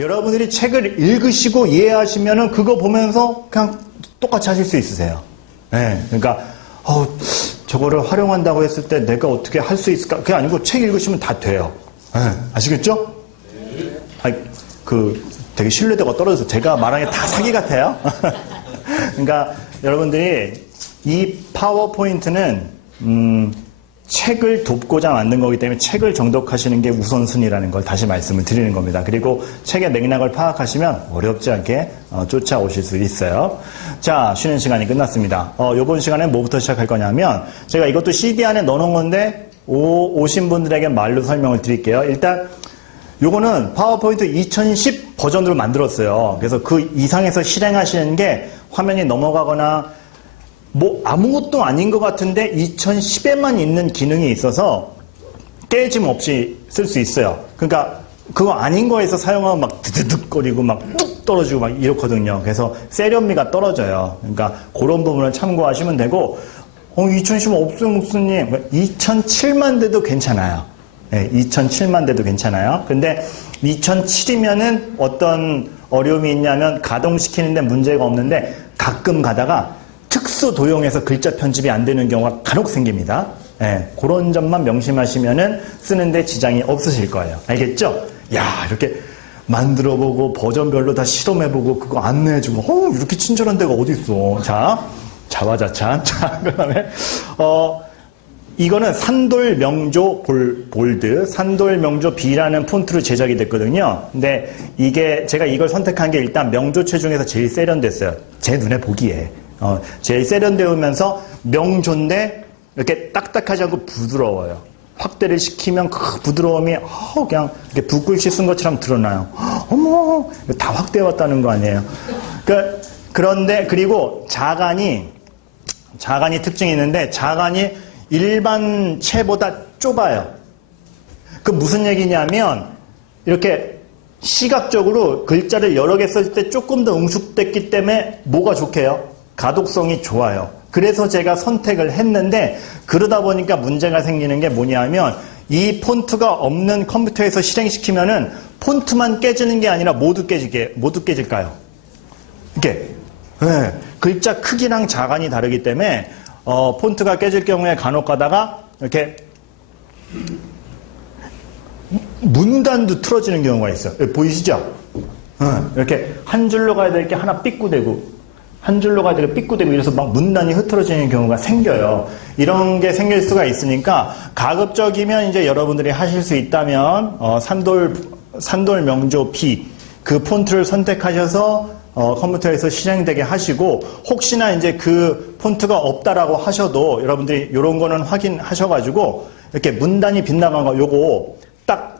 여러분들이 책을 읽으시고 이해하시면은 그거 보면서 그냥 똑같이 하실 수 있으세요. 네, 그러니까 저거를 활용한다고 했을 때 내가 어떻게 할 수 있을까? 그게 아니고 책 읽으시면 다 돼요. 네, 아시겠죠? 아니, 되게 신뢰도가 떨어져서 제가 말한 게 다 사기 같아요. 그러니까 여러분들이 이 파워포인트는 책을 돕고자 만든 거기 때문에 책을 정독하시는 게 우선순위라는 걸 다시 말씀을 드리는 겁니다. 그리고 책의 맥락을 파악하시면 어렵지 않게 쫓아오실 수 있어요. 자, 쉬는 시간이 끝났습니다. 이번 시간에 뭐부터 시작할 거냐면 제가 이것도 CD 안에 넣어놓은 건데 오신 분들에게 말로 설명을 드릴게요. 일단 요거는 파워포인트 2010 버전으로 만들었어요. 그래서 그 이상에서 실행하시는 게 화면이 넘어가거나 뭐 아무것도 아닌 것 같은데 2010에만 있는 기능이 있어서 깨짐 없이 쓸 수 있어요. 그러니까 그거 아닌 거에서 사용하면 막 드드득거리고 막 뚝 떨어지고 막 이렇거든요. 그래서 세련미가 떨어져요. 그러니까 그런 부분을 참고하시면 되고 2010 없어요 목수님. 2007만 돼도 괜찮아요. 네, 2007만 돼도 괜찮아요. 근데 2007이면은 어떤 어려움이 있냐면 가동시키는데 문제가 없는데 가끔 가다가 특수 도용해서 글자 편집이 안 되는 경우가 간혹 생깁니다. 네, 그런 점만 명심하시면은 쓰는데 지장이 없으실 거예요. 알겠죠? 야, 이렇게 만들어보고 버전별로 다 실험해보고 그거 안내해주고 이렇게 친절한 데가 어디 있어? 자, 자화자찬. 자, 그다음에 이거는 산돌명조 볼드, 산돌명조 B라는 폰트로 제작이 됐거든요. 근데 이게 제가 이걸 선택한 게 일단 명조체 중에서 제일 세련됐어요. 제 눈에 보기에. 제일 세련되면서 명조인데 이렇게 딱딱하지 않고 부드러워요. 확대를 시키면 그 부드러움이 그냥 이렇게 붓글씨 쓴 것처럼 드러나요. 어머, 이거 다 확대해왔다는 거 아니에요? 그런데 그리고 자간이 특징이 있는데 자간이 일반 채보다 좁아요. 그 무슨 얘기냐면 이렇게 시각적으로 글자를 여러 개 쓸 때 조금 더 응축됐기 때문에 뭐가 좋게요? 가독성이 좋아요. 그래서 제가 선택을 했는데 그러다 보니까 문제가 생기는 게 뭐냐면 이 폰트가 없는 컴퓨터에서 실행시키면은 폰트만 깨지는 게 아니라 모두 깨질까요? 이렇게 네, 글자 크기랑 자간이 다르기 때문에 폰트가 깨질 경우에 간혹 가다가 이렇게 문단도 틀어지는 경우가 있어요. 보이시죠? 이렇게 한 줄로 가야 될 게 하나 삐꾸대고 한 줄로 가야 될 게 삐꾸대고 이래서 막 문단이 흐트러지는 경우가 생겨요. 이런 게 생길 수가 있으니까 가급적이면 이제 여러분들이 하실 수 있다면 산돌명조 B 그 폰트를 선택하셔서 컴퓨터에서 실행되게 하시고 혹시나 이제 그 폰트가 없다라고 하셔도 여러분들이 이런 거는 확인하셔가지고 이렇게 문단이 빗나간 거 요거 딱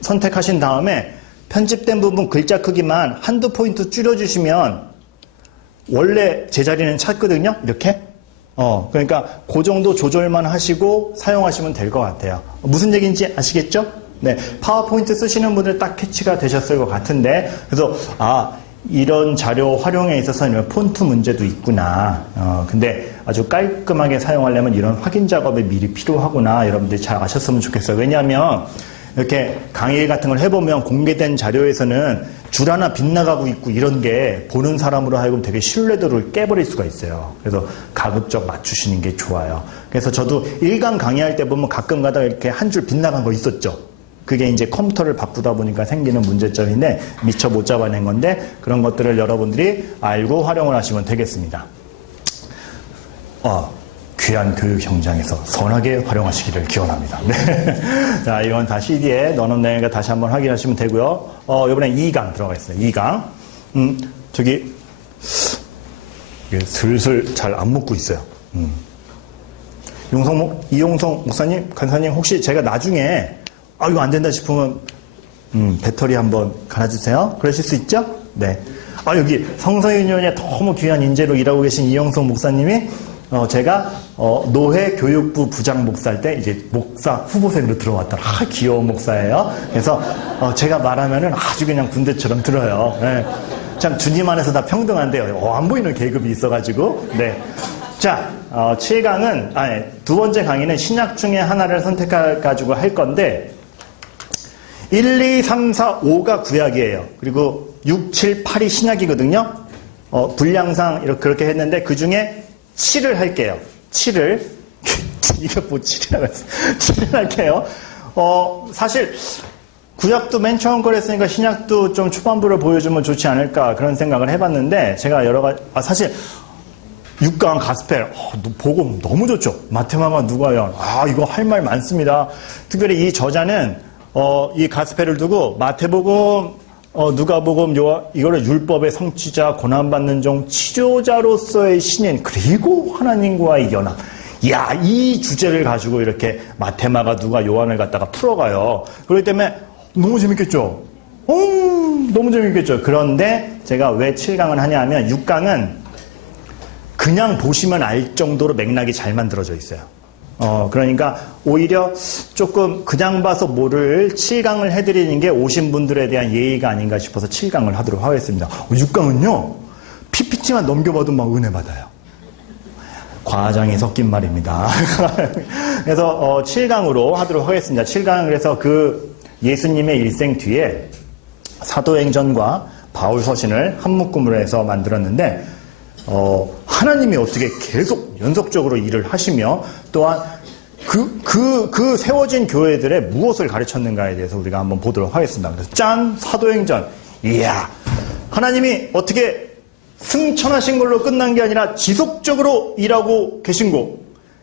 선택하신 다음에 편집된 부분 글자 크기만 한두 포인트 줄여주시면 원래 제자리는 찾거든요. 이렇게 그러니까 그 정도 조절만 하시고 사용하시면 될 것 같아요. 무슨 얘기인지 아시겠죠? 네, 파워포인트 쓰시는 분들 딱 캐치가 되셨을 것 같은데 그래서 이런 자료 활용에 있어서는 폰트 문제도 있구나. 근데 아주 깔끔하게 사용하려면 이런 확인 작업이 미리 필요하구나. 여러분들이 잘 아셨으면 좋겠어요. 왜냐하면 이렇게 강의 같은 걸 해보면 공개된 자료에서는 줄 하나 빗나가고 있고 이런 게 보는 사람으로 하여금 되게 신뢰도를 깨버릴 수가 있어요. 그래서 가급적 맞추시는 게 좋아요. 그래서 저도 1강 강의할 때 보면 가끔 가다가 이렇게 한 줄 빗나간 거 있었죠. 그게 이제 컴퓨터를 바꾸다 보니까 생기는 문제점인데 미처 못 잡아낸 건데 그런 것들을 여러분들이 알고 활용을 하시면 되겠습니다. 귀한 교육 현장에서 선하게 활용하시기를 기원합니다. 네. 자, 이건 다 CD에 넣어놓은 내용을 다시 한번 확인하시면 되고요. 이번에 2강 들어가 있어요. 2강. 저기 슬슬 잘 안 먹고 있어요. 이용성 목사님, 간사님 혹시 제가 나중에 이거 안 된다 싶으면 배터리 한번 갈아주세요. 그러실 수 있죠? 네. 여기 성서유년에 너무 귀한 인재로 일하고 계신 이용성 목사님이 제가 노회교육부 부장 목사일 때 이제 목사 후보생으로 들어왔다. 귀여운 목사예요. 그래서 제가 말하면은 아주 그냥 군대처럼 들어요. 네. 참 주님 안에서 다 평등한데요. 안 보이는 계급이 있어가지고. 네. 자, 7강은 두 번째 강의는 신약 중에 하나를 선택해가지고 할 건데 1, 2, 3, 4, 5가 구약이에요. 그리고 6, 7, 8이 신약이거든요. 분량상 이렇게 그렇게 했는데 그 중에 7을 할게요. 7을 이게 뭐 7이라고 했어. 7을 할게요. 사실 구약도 맨 처음 거랬으니까 신약도 좀 초반부를 보여주면 좋지 않을까 그런 생각을 해봤는데 제가 여러 가지 사실 6강 가스펠 복음 너무 좋죠. 마테마가 누가요? 이거 할 말 많습니다. 특별히 이 저자는 이 가스펠을 두고 마태복음, 누가복음, 이거를 율법의 성취자, 고난받는 종, 치료자로서의 신인, 그리고 하나님과의 연합. 이야, 이 주제를 가지고 이렇게 마테마가 누가 요한을 갖다가 풀어가요. 그렇기 때문에 너무 재밌겠죠? 너무 재밌겠죠? 그런데 제가 왜 7강을 하냐 하면 6강은 그냥 보시면 알 정도로 맥락이 잘 만들어져 있어요. 그러니까 오히려 조금 그냥 봐서 뭐를 7강을 해드리는 게 오신 분들에 대한 예의가 아닌가 싶어서 7강을 하도록 하겠습니다. 6강은요, PPT만 넘겨봐도 막 은혜 받아요. 과장이 섞인 말입니다. 그래서 7강으로 하도록 하겠습니다. 7강은 그래서 그 예수님의 일생 뒤에 사도행전과 바울 서신을 한 묶음으로 해서 만들었는데 하나님이 어떻게 계속 연속적으로 일을 하시며 또한 그 세워진 교회들의 무엇을 가르쳤는가에 대해서 우리가 한번 보도록 하겠습니다. 그래서 짠! 사도행전. 이야! 하나님이 어떻게 승천하신 걸로 끝난 게 아니라 지속적으로 일하고 계신 거,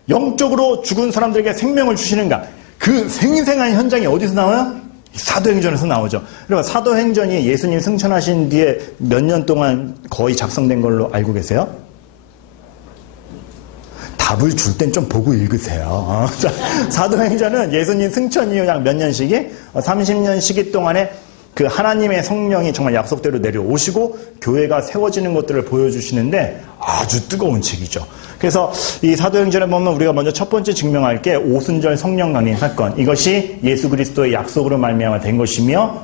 영적으로 죽은 사람들에게 생명을 주시는가. 그 생생한 현장이 어디서 나와요? 사도행전에서 나오죠. 그리고 사도행전이 예수님 승천하신 뒤에 몇 년 동안 거의 작성된 걸로 알고 계세요? 답을 줄 땐 좀 보고 읽으세요. 사도행전은 예수님 승천 이후 약 몇 년 시기? 30년 시기 동안에 그 하나님의 성령이 정말 약속대로 내려오시고 교회가 세워지는 것들을 보여주시는데 아주 뜨거운 책이죠. 그래서 이 사도행전에 보면 우리가 먼저 첫 번째 증명할 게 오순절 성령 강림 사건. 이것이 예수 그리스도의 약속으로 말미암아 된 것이며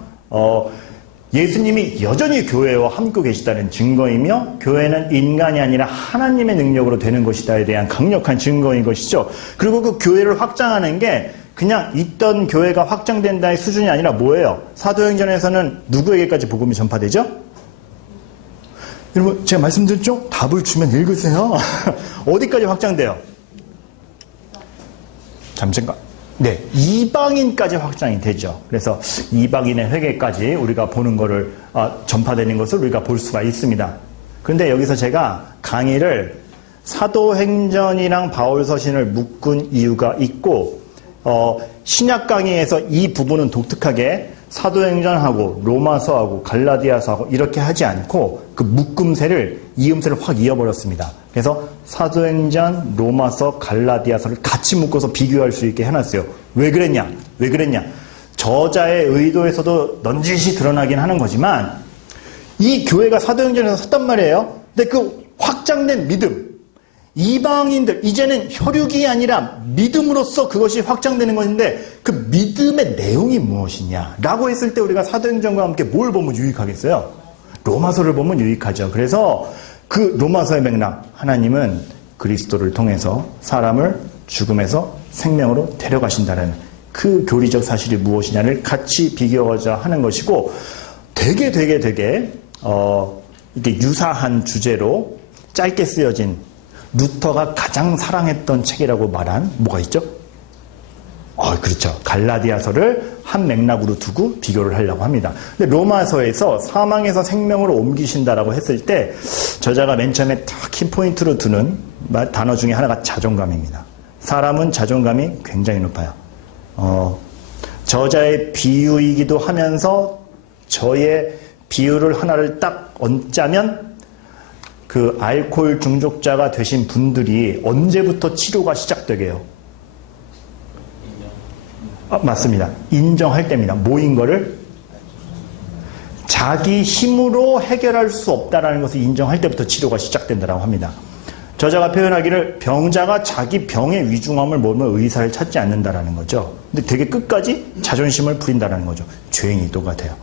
예수님이 여전히 교회와 함께 계시다는 증거이며 교회는 인간이 아니라 하나님의 능력으로 되는 것이다에 대한 강력한 증거인 것이죠. 그리고 그 교회를 확장하는 게 그냥 있던 교회가 확장된다의 수준이 아니라 뭐예요? 사도행전에서는 누구에게까지 복음이 전파되죠? 여러분 제가 말씀드렸죠? 답을 주면 읽으세요. 어디까지 확장돼요? 잠시만. 네, 이방인까지 확장이 되죠. 그래서 이방인의 회개까지 우리가 보는 거를 전파되는 것을 우리가 볼 수가 있습니다. 그런데 여기서 제가 강의를 사도행전이랑 바울서신을 묶은 이유가 있고 신약 강의에서 이 부분은 독특하게 사도행전하고 로마서하고 갈라디아서하고 이렇게 하지 않고 그 묶음새를 이음새를 확 이어버렸습니다. 그래서 사도행전, 로마서, 갈라디아서를 같이 묶어서 비교할 수 있게 해놨어요. 왜 그랬냐? 저자의 의도에서도 넌지시 드러나긴 하는 거지만 이 교회가 사도행전에서 섰단 말이에요. 근데 그 확장된 믿음, 이방인들, 이제는 혈육이 아니라 믿음으로써 그것이 확장되는 것인데 그 믿음의 내용이 무엇이냐 라고 했을 때 우리가 사도행전과 함께 뭘 보면 유익하겠어요? 로마서를 보면 유익하죠. 그래서 그 로마서의 맥락, 하나님은 그리스도를 통해서 사람을 죽음에서 생명으로 데려가신다는 그 교리적 사실이 무엇이냐를 같이 비교하자 하는 것이고 되게 이렇게 유사한 주제로 짧게 쓰여진 루터가 가장 사랑했던 책이라고 말한 뭐가 있죠? 그렇죠. 갈라디아서를 한 맥락으로 두고 비교를 하려고 합니다. 근데 로마서에서 사망에서 생명으로 옮기신다라고 했을 때 저자가 맨 처음에 딱 키포인트로 두는 단어 중에 하나가 자존감입니다. 사람은 자존감이 굉장히 높아요. 저자의 비유이기도 하면서 저의 비유를 하나를 딱 얹자면 그 알코올 중독자가 되신 분들이 언제부터 치료가 시작되게요? 맞습니다. 인정할 때입니다. 뭐인 거를? 자기 힘으로 해결할 수 없다는 것을 인정할 때부터 치료가 시작된다고 합니다. 저자가 표현하기를 병자가 자기 병의 위중함을 모르면 의사를 찾지 않는다라는 거죠. 근데 되게 끝까지 자존심을 부린다는 거죠. 죄인이 똑같아요.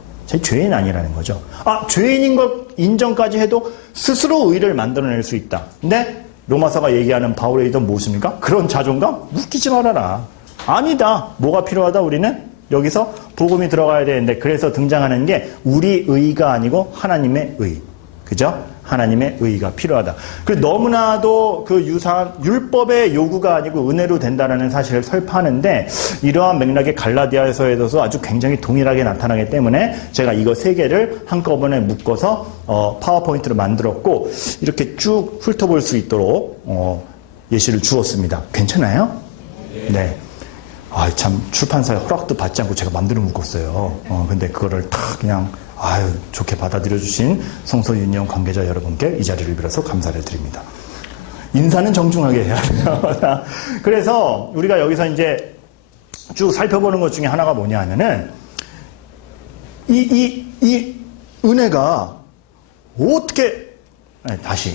죄인 아니라는 거죠. 죄인인 것 인정까지 해도 스스로 의를 만들어낼 수 있다. 근데 로마서가 얘기하는 바울의 의도는 무엇입니까? 그런 자존감? 웃기지 말아라. 아니다. 뭐가 필요하다 우리는? 여기서 복음이 들어가야 되는데 그래서 등장하는 게 우리 의가 아니고 하나님의 의. 그죠? 하나님의 의가 필요하다. 그리고 너무나도 그 유사한 율법의 요구가 아니고 은혜로 된다는 사실을 설파하는데 이러한 맥락의 갈라디아서에서 아주 굉장히 동일하게 나타나기 때문에 제가 이거 세 개를 한꺼번에 묶어서 파워포인트로 만들었고 이렇게 쭉 훑어볼 수 있도록 예시를 주었습니다. 괜찮아요? 네. 아, 참 출판사의 허락도 받지 않고 제가 마음대로 묶었어요. 근데 그거를 다 그냥 좋게 받아들여 주신 성서윤영 관계자 여러분께 이 자리를 빌어서 감사를 드립니다. 인사는 정중하게 해야 돼요. 그래서 우리가 여기서 이제 쭉 살펴보는 것 중에 하나가 뭐냐 하면은 이 은혜가 어떻게 다시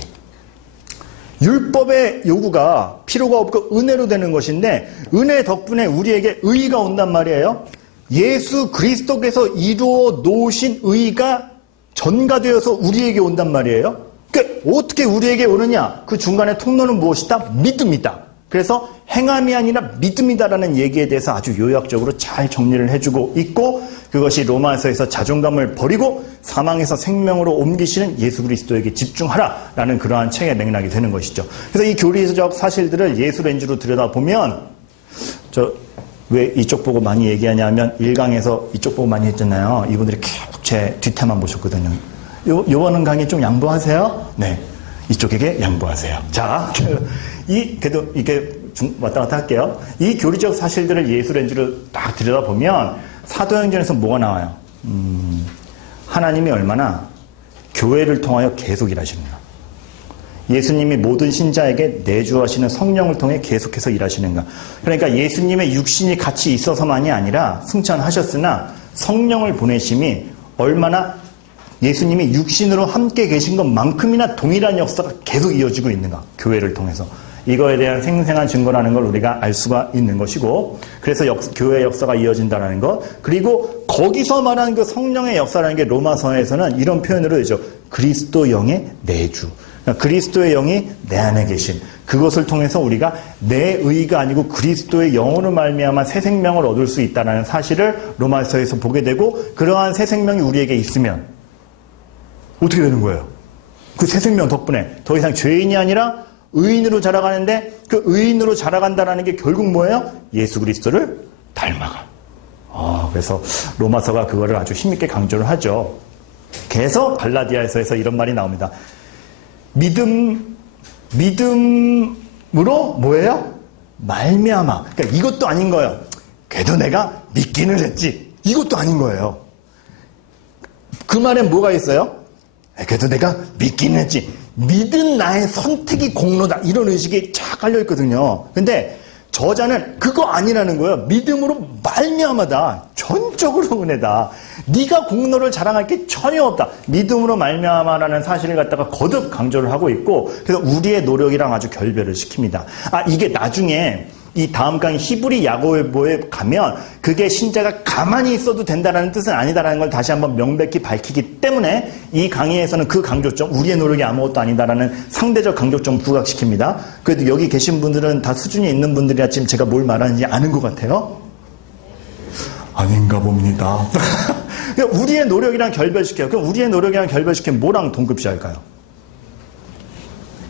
율법의 요구가 필요가 없고 은혜로 되는 것인데 은혜 덕분에 우리에게 의가 온단 말이에요. 예수 그리스도께서 이루어 놓으신 의가 전가되어서 우리에게 온단 말이에요. 그러니까 어떻게 우리에게 오느냐? 그 중간에 통로는 무엇이다? 믿음이다. 그래서 행함이 아니라 믿음이다라는 얘기에 대해서 아주 요약적으로 잘 정리를 해주고 있고 그것이 로마서에서 자존감을 버리고 사망에서 생명으로 옮기시는 예수 그리스도에게 집중하라라는 그러한 책의 맥락이 되는 것이죠. 그래서 이 교리적 사실들을 예수 렌즈로 들여다보면 왜 이쪽 보고 많이 얘기하냐면 1강에서 이쪽 보고 많이 했잖아요. 이분들이 계속 제 뒷태만 보셨거든요. 요번 강의 좀 양보하세요? 네. 이쪽에게 양보하세요. 자, 그래도 이렇게 왔다 갔다 할게요. 이 교리적 사실들을 예수 렌즈로 딱 들여다보면 사도행전에서 뭐가 나와요? 하나님이 얼마나 교회를 통하여 계속 일하시는가. 예수님이 모든 신자에게 내주하시는 성령을 통해 계속해서 일하시는가. 그러니까 예수님의 육신이 같이 있어서만이 아니라 승천하셨으나 성령을 보내심이 얼마나 예수님이 육신으로 함께 계신 것만큼이나 동일한 역사가 계속 이어지고 있는가. 교회를 통해서. 이거에 대한 생생한 증거라는 걸 우리가 알 수가 있는 것이고 그래서 교회의 역사가 이어진다는 것 그리고 거기서 말하는 그 성령의 역사라는 게 로마서에서는 이런 표현으로 되죠. 그리스도 영의 내주. 그러니까 그리스도의 영이 내 안에 계신 그것을 통해서 우리가 내 의가 아니고 그리스도의 영으로 말미암아 새 생명을 얻을 수 있다는 사실을 로마서에서 보게 되고 그러한 새 생명이 우리에게 있으면 어떻게 되는 거예요? 그 새 생명 덕분에 더 이상 죄인이 아니라 의인으로 자라가는데 그 의인으로 자라간다는 게 결국 뭐예요? 예수 그리스도를 닮아가. 그래서 로마서가 그거를 아주 힘있게 강조를 하죠. 그래서 갈라디아서에서 이런 말이 나옵니다. 믿음으로 뭐예요? 말미암아. 그러니까 이것도 아닌 거예요. 그래도 내가 믿기는 했지. 이것도 아닌 거예요. 그 말엔 뭐가 있어요? 그래도 내가 믿기는 했지. 믿은 나의 선택이 공로다. 이런 의식이 쫙 깔려있거든요. 근데 저자는 그거 아니라는 거예요. 믿음으로 말미암아다. 전적으로 은혜다. 네가 공로를 자랑할 게 전혀 없다. 믿음으로 말미암아라는 사실을 갖다가 거듭 강조를 하고 있고 그래서 우리의 노력이랑 아주 결별을 시킵니다. 이게 나중에 이 다음 강의 히브리 야고보에 가면 그게 신자가 가만히 있어도 된다는 뜻은 아니다라는 걸 다시 한번 명백히 밝히기 때문에 이 강의에서는 그 강조점, 우리의 노력이 아무것도 아니다라는 상대적 강조점 부각시킵니다. 그래도 여기 계신 분들은 다 수준이 있는 분들이라 지금 제가 뭘 말하는지 아는 것 같아요? 아닌가 봅니다. 우리의 노력이랑 결별시켜요. 그럼 우리의 노력이랑 결별시키면 뭐랑 동급시할까요?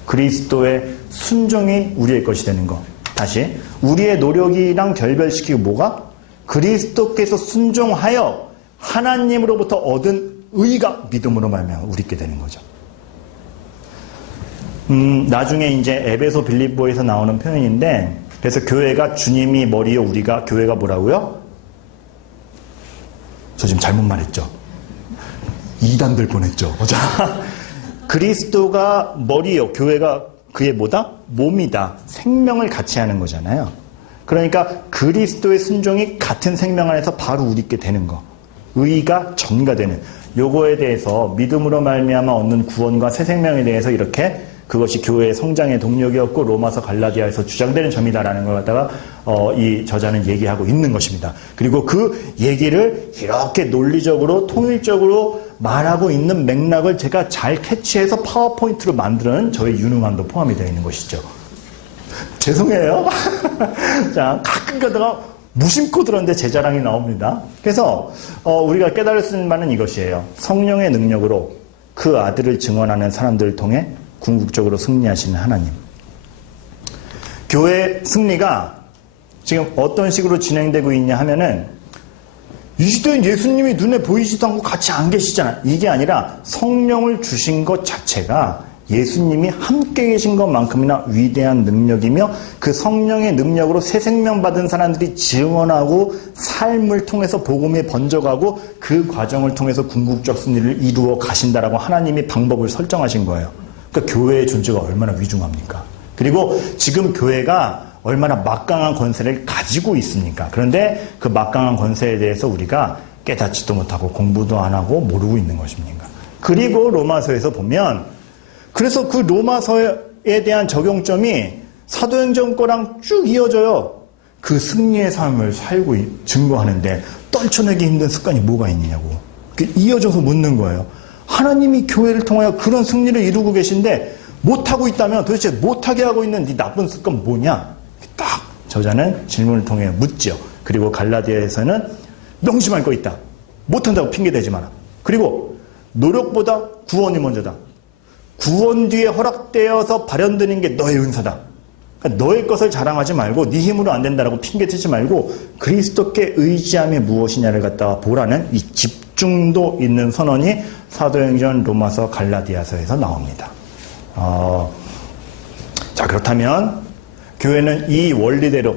그리스도의 순종이 우리의 것이 되는 거. 다시 우리의 노력이랑 결별시키고 뭐가? 그리스도께서 순종하여 하나님으로부터 얻은 의가 믿음으로 말미암아 우리께 되는 거죠. 나중에 이제 에베소 빌립보에서 나오는 표현인데 그래서 교회가 주님이 머리요 우리가 교회가 뭐라고요? 저 지금 잘못 말했죠? 이단들 보냈죠. 자, 그리스도가 머리요 교회가 그의 뭐다? 몸이다. 생명을 같이 하는 거잖아요. 그러니까 그리스도의 순종이 같은 생명 안에서 바로 우리께 되는 거. 의가 전가되는. 요거에 대해서 믿음으로 말미암아 얻는 구원과 새 생명에 대해서 이렇게 그것이 교회의 성장의 동력이었고 로마서 갈라디아에서 주장되는 점이다라는 걸 갖다가 이 저자는 얘기하고 있는 것입니다. 그리고 그 얘기를 이렇게 논리적으로 통일적으로 말하고 있는 맥락을 제가 잘 캐치해서 파워포인트로 만드는 저의 유능함도 포함이 되어 있는 것이죠. 죄송해요. 자, 가끔 가다가 무심코 들었는데 제 자랑이 나옵니다. 그래서 우리가 깨달을 수 있는 바는 이것이에요. 성령의 능력으로 그 아들을 증언하는 사람들을 통해 궁극적으로 승리하시는 하나님. 교회 승리가 지금 어떤 식으로 진행되고 있냐 하면은 이 시대엔 예수님이 눈에 보이지도 않고 같이 안 계시잖아. 이게 아니라 성령을 주신 것 자체가 예수님이 함께 계신 것만큼이나 위대한 능력이며 그 성령의 능력으로 새 생명 받은 사람들이 증언하고 삶을 통해서 복음이 번져가고 그 과정을 통해서 궁극적 승리를 이루어 가신다라고 하나님이 방법을 설정하신 거예요. 그러니까 교회의 존재가 얼마나 위중합니까? 그리고 지금 교회가 얼마나 막강한 권세를 가지고 있습니까? 그런데 그 막강한 권세에 대해서 우리가 깨닫지도 못하고 공부도 안 하고 모르고 있는 것입니까? 그리고 로마서에서 보면 그래서 그 로마서에 대한 적용점이 사도행전 거랑 쭉 이어져요. 그 승리의 삶을 살고 증거하는데 떨쳐내기 힘든 습관이 뭐가 있느냐고. 이어져서 묻는 거예요. 하나님이 교회를 통하여 그런 승리를 이루고 계신데 못하고 있다면 도대체 못하게 하고 있는 네 나쁜 습관 뭐냐? 딱 저자는 질문을 통해 묻죠. 그리고 갈라디아에서는 명심할 거 있다. 못한다고 핑계대지 마라. 그리고 노력보다 구원이 먼저다. 구원 뒤에 허락되어서 발현되는 게 너의 은사다. 그러니까 너의 것을 자랑하지 말고 네 힘으로 안 된다라고 핑계대지 말고 그리스도께 의지함이 무엇이냐를 갖다가 보라는 이 집중도 있는 선언이 사도행전, 로마서, 갈라디아서에서 나옵니다. 자, 그렇다면 교회는 이 원리대로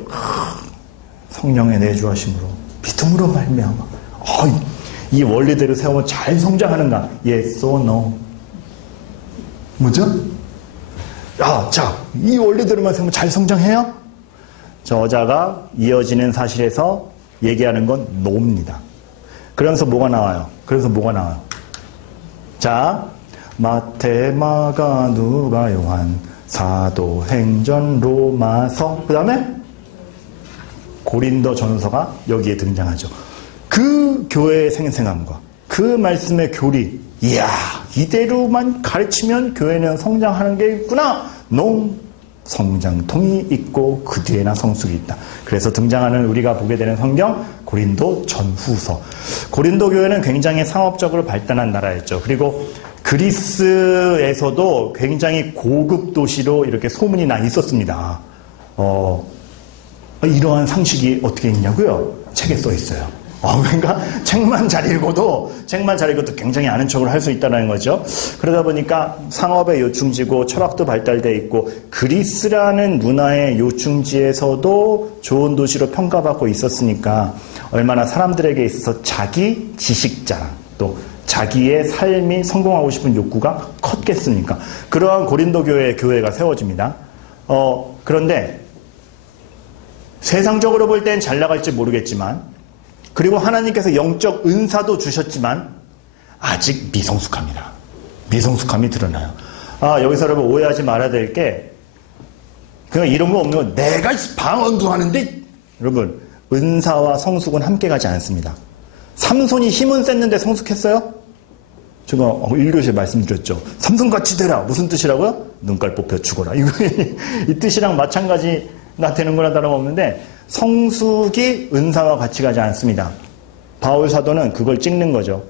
성령의 내주하심으로 믿음으로 말미암아 이 원리대로 세우면 잘 성장하는가? Yes or no? 뭐죠? 자, 이 원리대로만 세우면 잘 성장해요? 저자가 이어지는 사실에서 얘기하는 건 no입니다. 그러면서 뭐가 나와요? 자, 마태, 마가, 누가, 요한, 사도행전, 로마서, 그 다음에 고린도전서가 여기에 등장하죠. 그 교회의 생생함과 그 말씀의 교리, 이야, 이대로만 가르치면 교회는 성장하는 게 있구나. 성장통이 있고 그 뒤에나 성숙이 있다. 그래서 등장하는 우리가 보게 되는 성경 고린도 전후서. 고린도 교회는 굉장히 상업적으로 발달한 나라였죠. 그리고 그리스에서도 굉장히 고급 도시로 이렇게 소문이 나 있었습니다. 이러한 상식이 어떻게 있냐고요? 책에 써 있어요. 그러니까 책만 잘 읽어도 굉장히 아는 척을 할 수 있다는 거죠. 그러다 보니까 상업의 요충지고 철학도 발달돼 있고 그리스라는 문화의 요충지에서도 좋은 도시로 평가받고 있었으니까 얼마나 사람들에게 있어서 자기 지식자랑 또 자기의 삶이 성공하고 싶은 욕구가 컸겠습니까? 그러한 고린도 교회가 세워집니다. 그런데 세상적으로 볼 땐 잘 나갈지 모르겠지만 그리고 하나님께서 영적 은사도 주셨지만 아직 미성숙합니다. 미성숙함이 드러나요. 여기서 여러분 오해하지 말아야 될 게 그냥 이런 거 없는 건 내가 방언도 하는데 여러분 은사와 성숙은 함께 가지 않습니다. 삼손이 힘은 셌는데 성숙했어요? 제가 1교시에 말씀드렸죠. 삼손같이 되라. 무슨 뜻이라고요? 눈깔 뽑혀 죽어라. 이 뜻이랑 마찬가지나 되는 거나 다름없는데 성숙이 은사와 같이 가지 않습니다. 바울 사도는 그걸 찍는 거죠.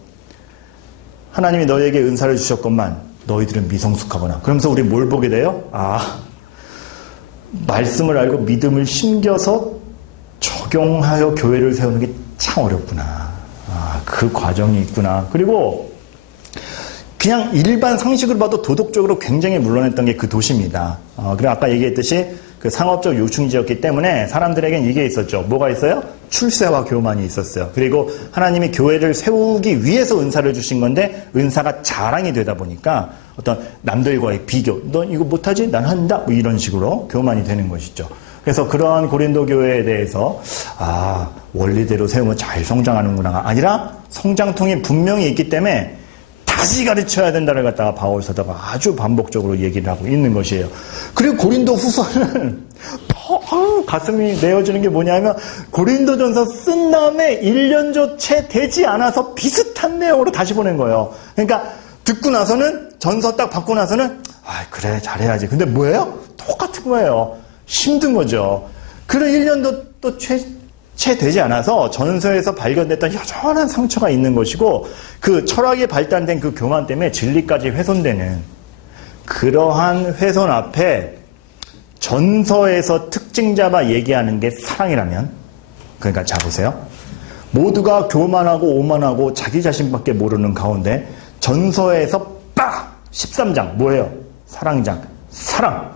하나님이 너희에게 은사를 주셨건만 너희들은 미성숙하거나. 그러면서 우리 뭘 보게 돼요? 말씀을 알고 믿음을 심겨서 적용하여 교회를 세우는 게 참 어렵구나. 그 과정이 있구나. 그리고 그냥 일반 상식으로 봐도 도덕적으로 굉장히 물러냈던 게 그 도시입니다. 그리고 아까 얘기했듯이 그 상업적 요충지였기 때문에 사람들에겐 이게 있었죠. 뭐가 있어요? 출세와 교만이 있었어요. 그리고 하나님이 교회를 세우기 위해서 은사를 주신 건데 은사가 자랑이 되다 보니까 어떤 남들과의 비교, 너 이거 못하지? 난 한다? 뭐 이런 식으로 교만이 되는 것이죠. 그래서 그러한 고린도 교회에 대해서 원리대로 세우면 잘 성장하는구나가 아니라 성장통이 분명히 있기 때문에 다시 가르쳐야 된다를 갖다가 바울 사도가 아주 반복적으로 얘기를 하고 있는 것이에요. 그리고 고린도 후서는 가슴이 내어지는 게 뭐냐면 고린도전서 쓴 다음에 1년조 채 되지 않아서 비슷한 내용으로 다시 보낸 거예요. 그러니까 듣고 나서는 전서 딱 받고 나서는 그래 잘해야지. 근데 뭐예요? 똑같은 거예요. 힘든 거죠. 그래 1년도 또 채 되지 않아서 전서에서 발견됐던 여전한 상처가 있는 것이고 그 철학이 발달된 그 교만 때문에 진리까지 훼손되는 그러한 훼손 앞에 전서에서 특징 잡아 얘기하는 게 사랑이라면, 그러니까 자 보세요. 모두가 교만하고 오만하고 자기 자신밖에 모르는 가운데 전서에서 빡! 13장 뭐예요? 사랑장. 사랑.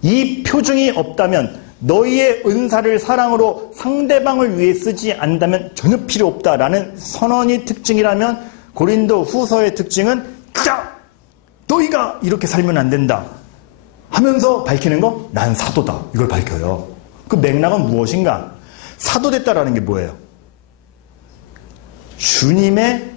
이 표중이 없다면 너희의 은사를 사랑으로 상대방을 위해 쓰지 않는다면 전혀 필요 없다라는 선언이 특징이라면 고린도 후서의 특징은 자! 너희가 이렇게 살면 안 된다 하면서 밝히는 거? 난 사도다. 이걸 밝혀요. 그 맥락은 무엇인가? 사도됐다라는 게 뭐예요? 주님의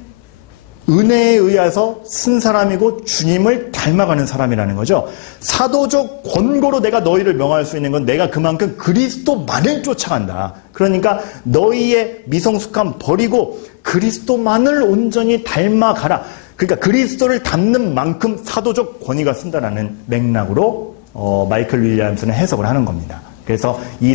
은혜에 의해서 쓴 사람이고 주님을 닮아가는 사람이라는 거죠. 사도적 권고로 내가 너희를 명할 수 있는 건 내가 그만큼 그리스도만을 쫓아간다. 그러니까 너희의 미성숙함 버리고 그리스도만을 온전히 닮아가라. 그러니까 그리스도를 닮는 만큼 사도적 권위가 쓴다라는 맥락으로 마이클 윌리엄스는 해석을 하는 겁니다. 그래서 이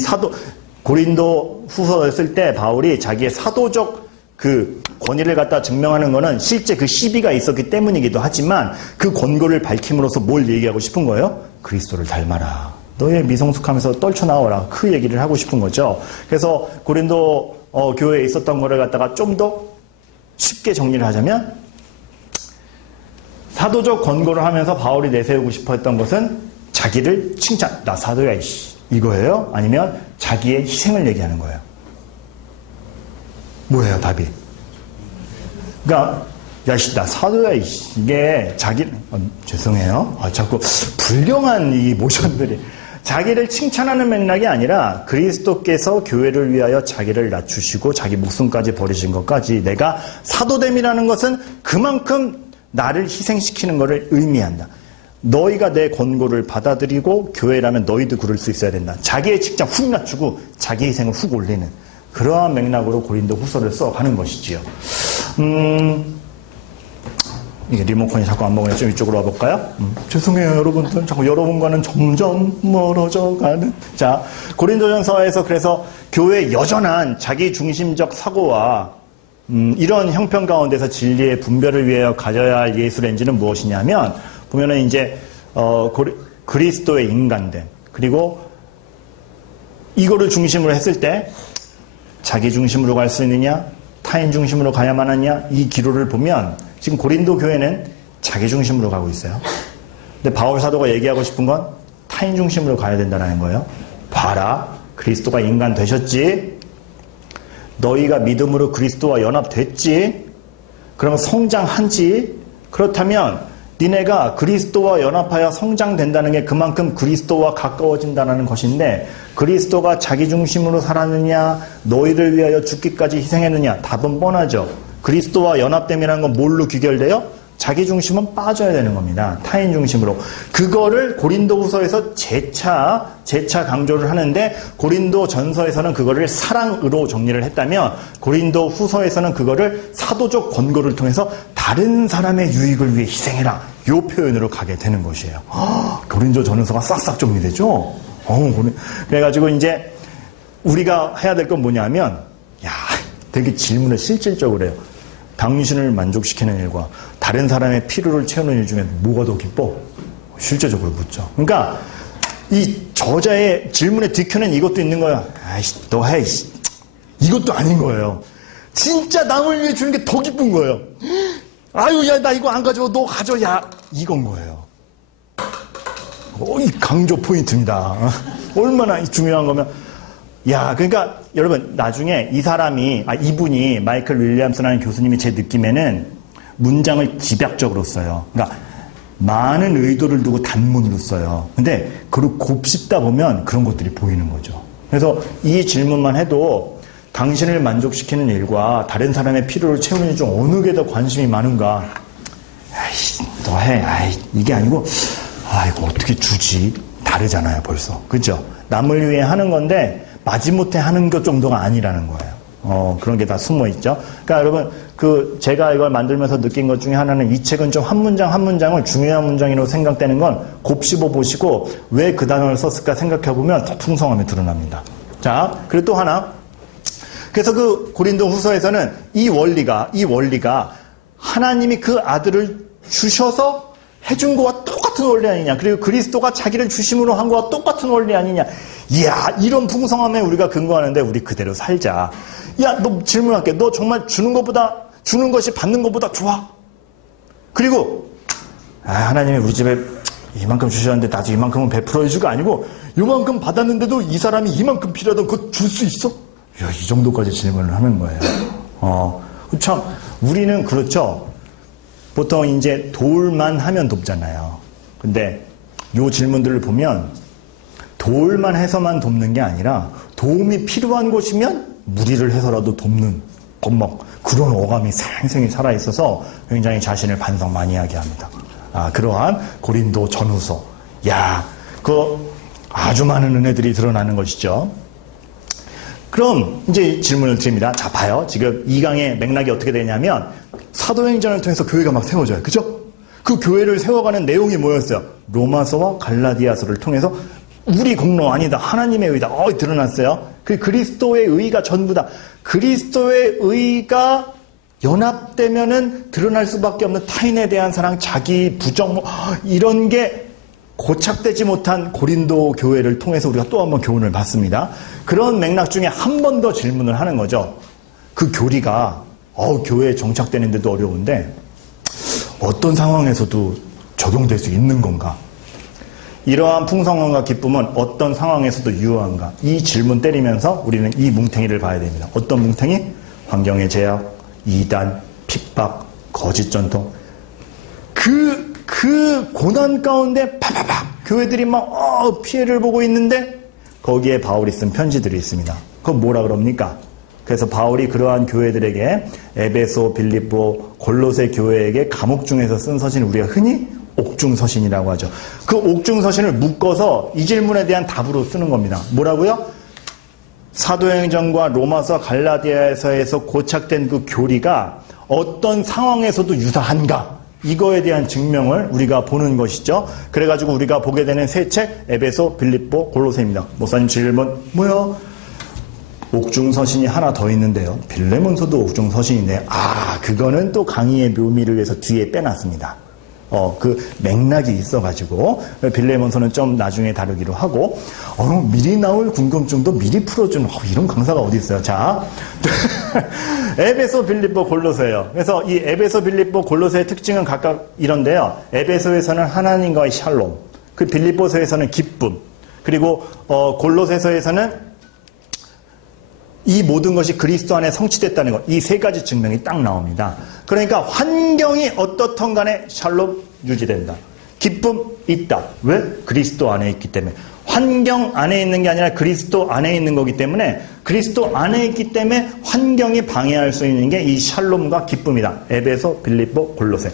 고린도 후서를 쓸 때 바울이 자기의 사도적 그 권위를 갖다 증명하는 것은 실제 그 시비가 있었기 때문이기도 하지만 그 권고를 밝힘으로써 뭘 얘기하고 싶은 거예요? 그리스도를 닮아라. 너의 미성숙함에서 떨쳐나와라. 그 얘기를 하고 싶은 거죠. 그래서 고린도 교회에 있었던 거를 갖다가 좀 더 쉽게 정리를 하자면 사도적 권고를 하면서 바울이 내세우고 싶어 했던 것은 자기를 칭찬. 나 사도야 이씨. 이거예요? 아니면 자기의 희생을 얘기하는 거예요? 뭐예요, 답이? 그러니까, 야, 나 사도야, 이게 죄송해요. 자꾸 불경한 이 모션들이. 자기를 칭찬하는 맥락이 아니라 그리스도께서 교회를 위하여 자기를 낮추시고 자기 목숨까지 버리신 것까지 내가 사도됨이라는 것은 그만큼 나를 희생시키는 것을 의미한다. 너희가 내 권고를 받아들이고 교회라면 너희도 그럴 수 있어야 된다. 자기의 직장 훅 낮추고 자기 희생을 훅 올리는 그러한 맥락으로 고린도 후서를 써가는 것이지요. 이게 리모컨이 자꾸 안 먹으니까 좀 이쪽으로 와볼까요? 죄송해요, 여러분들. 자꾸 여러분과는 점점 멀어져 가는. 자, 고린도전서에서 그래서 교회의 여전한 자기 중심적 사고와 이런 형편 가운데서 진리의 분별을 위하여 가져야 할 예수 렌즈는 무엇이냐면, 보면은 이제, 그리스도의 인간됨, 그리고 이거를 중심으로 했을 때, 자기 중심으로 갈 수 있느냐, 타인 중심으로 가야만 하냐, 이 기로를 보면, 지금 고린도 교회는 자기 중심으로 가고 있어요. 근데 바울 사도가 얘기하고 싶은 건 타인 중심으로 가야 된다는 거예요. 봐라, 그리스도가 인간 되셨지? 너희가 믿음으로 그리스도와 연합됐지? 그러면 성장한지? 그렇다면 니네가 그리스도와 연합하여 성장된다는 게 그만큼 그리스도와 가까워진다는 것인데 그리스도가 자기 중심으로 살았느냐 너희를 위하여 죽기까지 희생했느냐 답은 뻔하죠. 그리스도와 연합됨이라는 건 뭘로 귀결돼요? 자기 중심은 빠져야 되는 겁니다. 타인 중심으로. 그거를 고린도후서에서 재차 강조를 하는데 고린도 전서에서는 그거를 사랑으로 정리를 했다면 고린도 후서에서는 그거를 사도적 권고를 통해서 다른 사람의 유익을 위해 희생해라. 이 표현으로 가게 되는 것이에요. 고린도 전서가 싹싹 정리되죠? 그래가지고 이제 우리가 해야 될 건 뭐냐면 되게 질문을 실질적으로 해요. 당신을 만족시키는 일과 다른 사람의 필요를 채우는 일 중에 뭐가 더 기뻐? 실제적으로 묻죠. 그러니까 이 저자의 질문에 뒤켜낸 이것도 있는 거야. 아이씨, 너 해. 이것도 아닌 거예요. 진짜 남을 위해 주는 게 더 기쁜 거예요. 아유, 야, 나 이거 안 가져와. 너 가져. 야, 이건 거예요. 이 강조 포인트입니다. 얼마나 중요한 거면. 야, 그러니까 여러분 나중에 이분이 마이클 윌리엄스라는 교수님이 제 느낌에는 문장을 집약적으로 써요. 그러니까 많은 의도를 두고 단문으로 써요. 근데 그걸 곱씹다 보면 그런 것들이 보이는 거죠. 그래서 이 질문만 해도 당신을 만족시키는 일과 다른 사람의 필요를 채우는 일 중 어느 게 더 관심이 많은가? 아이씨, 너 해. 이게 아니고 이거 어떻게 주지? 다르잖아요, 벌써. 그죠? 남을 위해 하는 건데 마지못해 하는 것 정도가 아니라는 거예요. 그런 게 다 숨어 있죠. 그러니까 여러분, 제가 이걸 만들면서 느낀 것 중에 하나는 이 책은 좀 한 문장 한 문장을 중요한 문장으로 생각되는 건 곱씹어 보시고 왜 그 단어를 썼을까 생각해 보면 더 풍성함이 드러납니다. 자, 그리고 또 하나. 그래서 그 고린도 후서에서는 이 원리가 하나님이 그 아들을 주셔서 해준 거와 똑같은 원리 아니냐. 그리고 그리스도가 자기를 주심으로 한 거와 똑같은 원리 아니냐. 이야, 이런 풍성함에 우리가 근거하는데 우리 그대로 살자. 야, 너 질문할게. 너 정말 주는 것이 받는 것보다 좋아? 그리고 하나님이 우리 집에 이만큼 주셨는데 나도 이만큼은 베풀어주가 아니고 이만큼 받았는데도 이 사람이 이만큼 필요하던 그거 줄 수 있어? 야, 이 정도까지 질문을 하는 거예요. 참 우리는 그렇죠. 보통 이제 도울만 하면 돕잖아요. 근데 요 질문들을 보면 도울만 해서만 돕는 게 아니라 도움이 필요한 곳이면 무리를 해서라도 돕는 그런 어감이 생생히 살아있어서 굉장히 자신을 반성 많이 하게 합니다. 그러한 고린도 전후서. 아주 많은 은혜들이 드러나는 것이죠. 그럼 이제 질문을 드립니다. 자, 봐요. 지금 2강의 맥락이 어떻게 되냐면 사도행전을 통해서 교회가 막 세워져요. 그죠? 그 교회를 세워가는 내용이 뭐였어요? 로마서와 갈라디아서를 통해서 우리 공로 아니다. 하나님의 의다. 드러났어요. 그 그리스도의 의가 전부다. 그리스도의 의가 연합되면은 드러날 수밖에 없는 타인에 대한 사랑, 자기 부정, 이런 게 고착되지 못한 고린도 교회를 통해서 우리가 또 한 번 교훈을 받습니다. 그런 맥락 중에 한 번 더 질문을 하는 거죠. 그 교리가 교회에 정착되는데도 어려운데 어떤 상황에서도 적용될 수 있는 건가? 이러한 풍성함과 기쁨은 어떤 상황에서도 유효한가? 이 질문 때리면서 우리는 이 뭉탱이를 봐야 됩니다. 어떤 뭉탱이? 환경의 제약, 이단, 핍박, 거짓 전통. 그 고난 가운데 파파팍 교회들이 막 피해를 보고 있는데 거기에 바울이 쓴 편지들이 있습니다. 그건 뭐라 그럽니까? 그래서 바울이 그러한 교회들에게 에베소, 빌립보, 골로새 교회에게 감옥 중에서 쓴 서신을 우리가 흔히 옥중서신이라고 하죠. 그 옥중서신을 묶어서 이 질문에 대한 답으로 쓰는 겁니다. 뭐라고요? 사도행전과 로마서, 갈라디아서에서 고착된 그 교리가 어떤 상황에서도 유사한가? 이거에 대한 증명을 우리가 보는 것이죠. 그래가지고 우리가 보게 되는 세 책, 에베소, 빌립보, 골로새입니다. 목사님 질문, 뭐요? 옥중서신이 하나 더 있는데요. 빌레몬서도 옥중서신인데, 그거는 또 강의의 묘미를 위해서 뒤에 빼놨습니다. 그 맥락이 있어가지고 빌레몬서는 좀 나중에 다루기로 하고 미리 나올 궁금증도 미리 풀어주는 이런 강사가 어디 있어요? 자, 에베소, 빌립보, 골로새예요. 그래서 이 에베소, 빌립보, 골로새의 특징은 각각 이런데요. 에베소에서는 하나님과의 샬롬, 그 빌립보서에서는 기쁨, 그리고 골로새서에서는 이 모든 것이 그리스도 안에 성취됐다는 것, 이 세 가지 증명이 딱 나옵니다. 그러니까 환경이 어떻든 간에 샬롬 유지된다. 기쁨 있다. 왜? 그리스도 안에 있기 때문에. 환경 안에 있는 게 아니라 그리스도 안에 있는 거기 때문에 그리스도 안에 있기 때문에 환경이 방해할 수 있는 게 이 샬롬과 기쁨이다. 에베소, 빌립보, 골로새.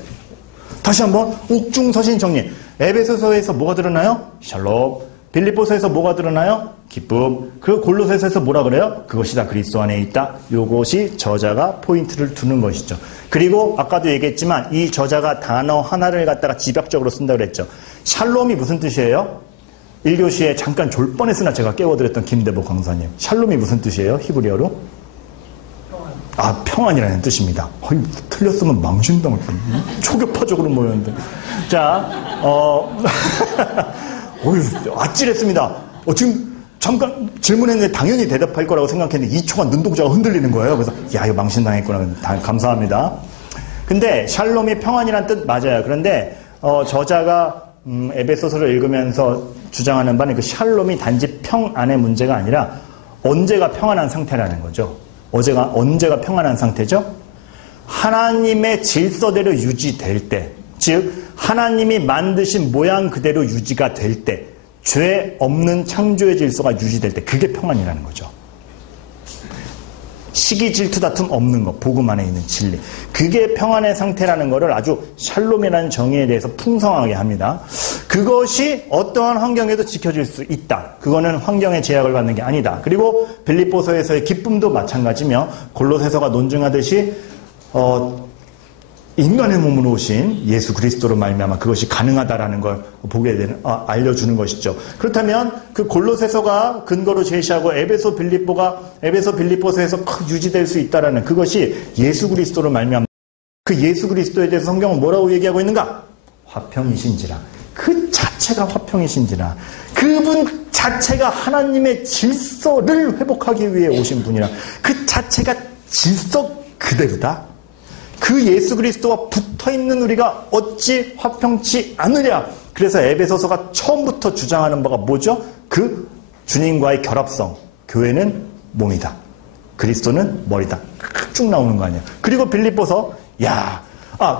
다시 한번 옥중서신 정리. 에베소서에서 뭐가 드러나요? 샬롬. 빌립보서에서 뭐가 드러나요? 기쁨. 그 골로새서에서 뭐라 그래요? 그것이 다 그리스도 안에 있다. 요것이 저자가 포인트를 두는 것이죠. 그리고 아까도 얘기했지만 이 저자가 단어 하나를 갖다가 집약적으로 쓴다고 그랬죠. 샬롬이 무슨 뜻이에요? 1교시에 잠깐 졸 뻔했으나 제가 깨워드렸던 김대복 강사님. 샬롬이 무슨 뜻이에요? 히브리어로? 평안이라는 뜻입니다. 틀렸으면 망신당할 뻔. 초교파적으로 모였는데. 자, 아찔했습니다. 지금 잠깐 질문했는데 당연히 대답할 거라고 생각했는데 2초간 눈동자가 흔들리는 거예요. 그래서 이거 망신당했구나. 감사합니다. 근데 샬롬이 평안이란 뜻 맞아요. 그런데 저자가 에베소서를 읽으면서 주장하는 바는 그 샬롬이 단지 평안의 문제가 아니라 언제가 평안한 상태라는 거죠. 언제가 평안한 상태죠? 하나님의 질서대로 유지될 때, 즉 하나님이 만드신 모양 그대로 유지가 될 때, 죄 없는 창조의 질서가 유지될 때, 그게 평안이라는 거죠. 시기 질투 다툼 없는 것, 복음 안에 있는 진리, 그게 평안의 상태라는 것을 아주 샬롬이라는 정의에 대해서 풍성하게 합니다. 그것이 어떠한 환경에도 지켜질 수 있다. 그거는 환경의 제약을 받는 게 아니다. 그리고 빌립보서에서의 기쁨도 마찬가지며 골로새서가 논증하듯이 인간의 몸으로 오신 예수 그리스도로 말미암아 그것이 가능하다라는 걸 보게 되는, 알려주는 것이죠. 그렇다면 그 골로새서가 근거로 제시하고 에베소 빌립보서에서 유지될 수 있다라는 그것이 예수 그리스도로 말미암아 그 예수 그리스도에 대해서 성경은 뭐라고 얘기하고 있는가? 화평이신지라. 그 자체가 화평이신지라. 그분 자체가 하나님의 질서를 회복하기 위해 오신 분이라. 그 자체가 질서 그대로다. 그 예수 그리스도와 붙어있는 우리가 어찌 화평치 않으랴. 그래서 에베소서가 처음부터 주장하는 바가 뭐죠? 그 주님과의 결합성. 교회는 몸이다. 그리스도는 머리다. 쭉 나오는 거 아니야. 그리고 빌립보서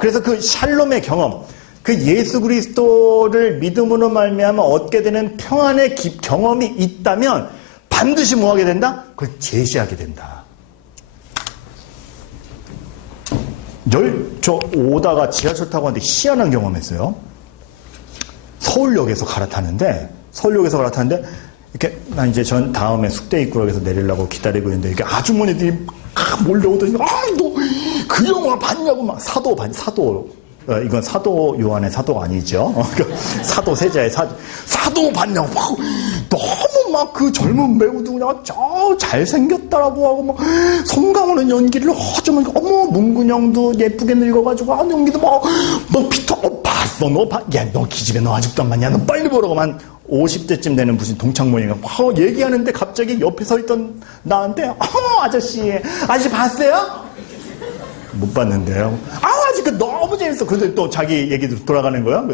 그래서 그 샬롬의 경험, 그 예수 그리스도를 믿음으로 말미암아 얻게 되는 평안의 경험이 있다면 반드시 뭐 하게 된다? 그걸 제시하게 된다. 저 오다가 지하철 타고 왔는데 희한한 경험했어요. 서울역에서 갈아타는데 이렇게 난 이제 전 다음에 숙대 입구역에서 내리려고 기다리고 있는데 이렇게 아주머니들이 막 몰려오더니 너 그 영화 봤냐고 막 사도 이건 사도 요한의 사도가 아니죠. 사도 세자의 사도 봤냐고 막 너무 막 그 젊은 배우도 그냥 잘생겼다라고 하고 막 송강호는 연기를 어쩌면 어머 문근영도 예쁘게 늙어가지고 연기도 막 피터 봤어 너 기집애 너 아직도 안 봤냐 너 빨리 보라고만 50대쯤 되는 무슨 동창모니가 막 얘기하는데 갑자기 옆에 서 있던 나한테 아저씨 봤어요? 못 봤는데요. 아직 너무 재밌어. 그런데 또 자기 얘기도 돌아가는 거야.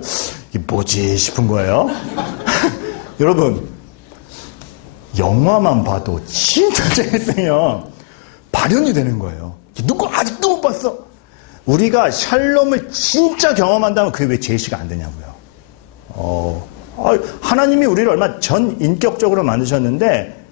이게 뭐지 싶은 거예요. 여러분, 영화만 봐도 진짜 재밌으면 발현이 되는 거예요. 누구 아직도 못 봤어? 우리가 샬롬을 진짜 경험한다면 그게 왜 제시가 안 되냐고요. 하나님이 우리를 얼마 전인격적으로 만드셨는데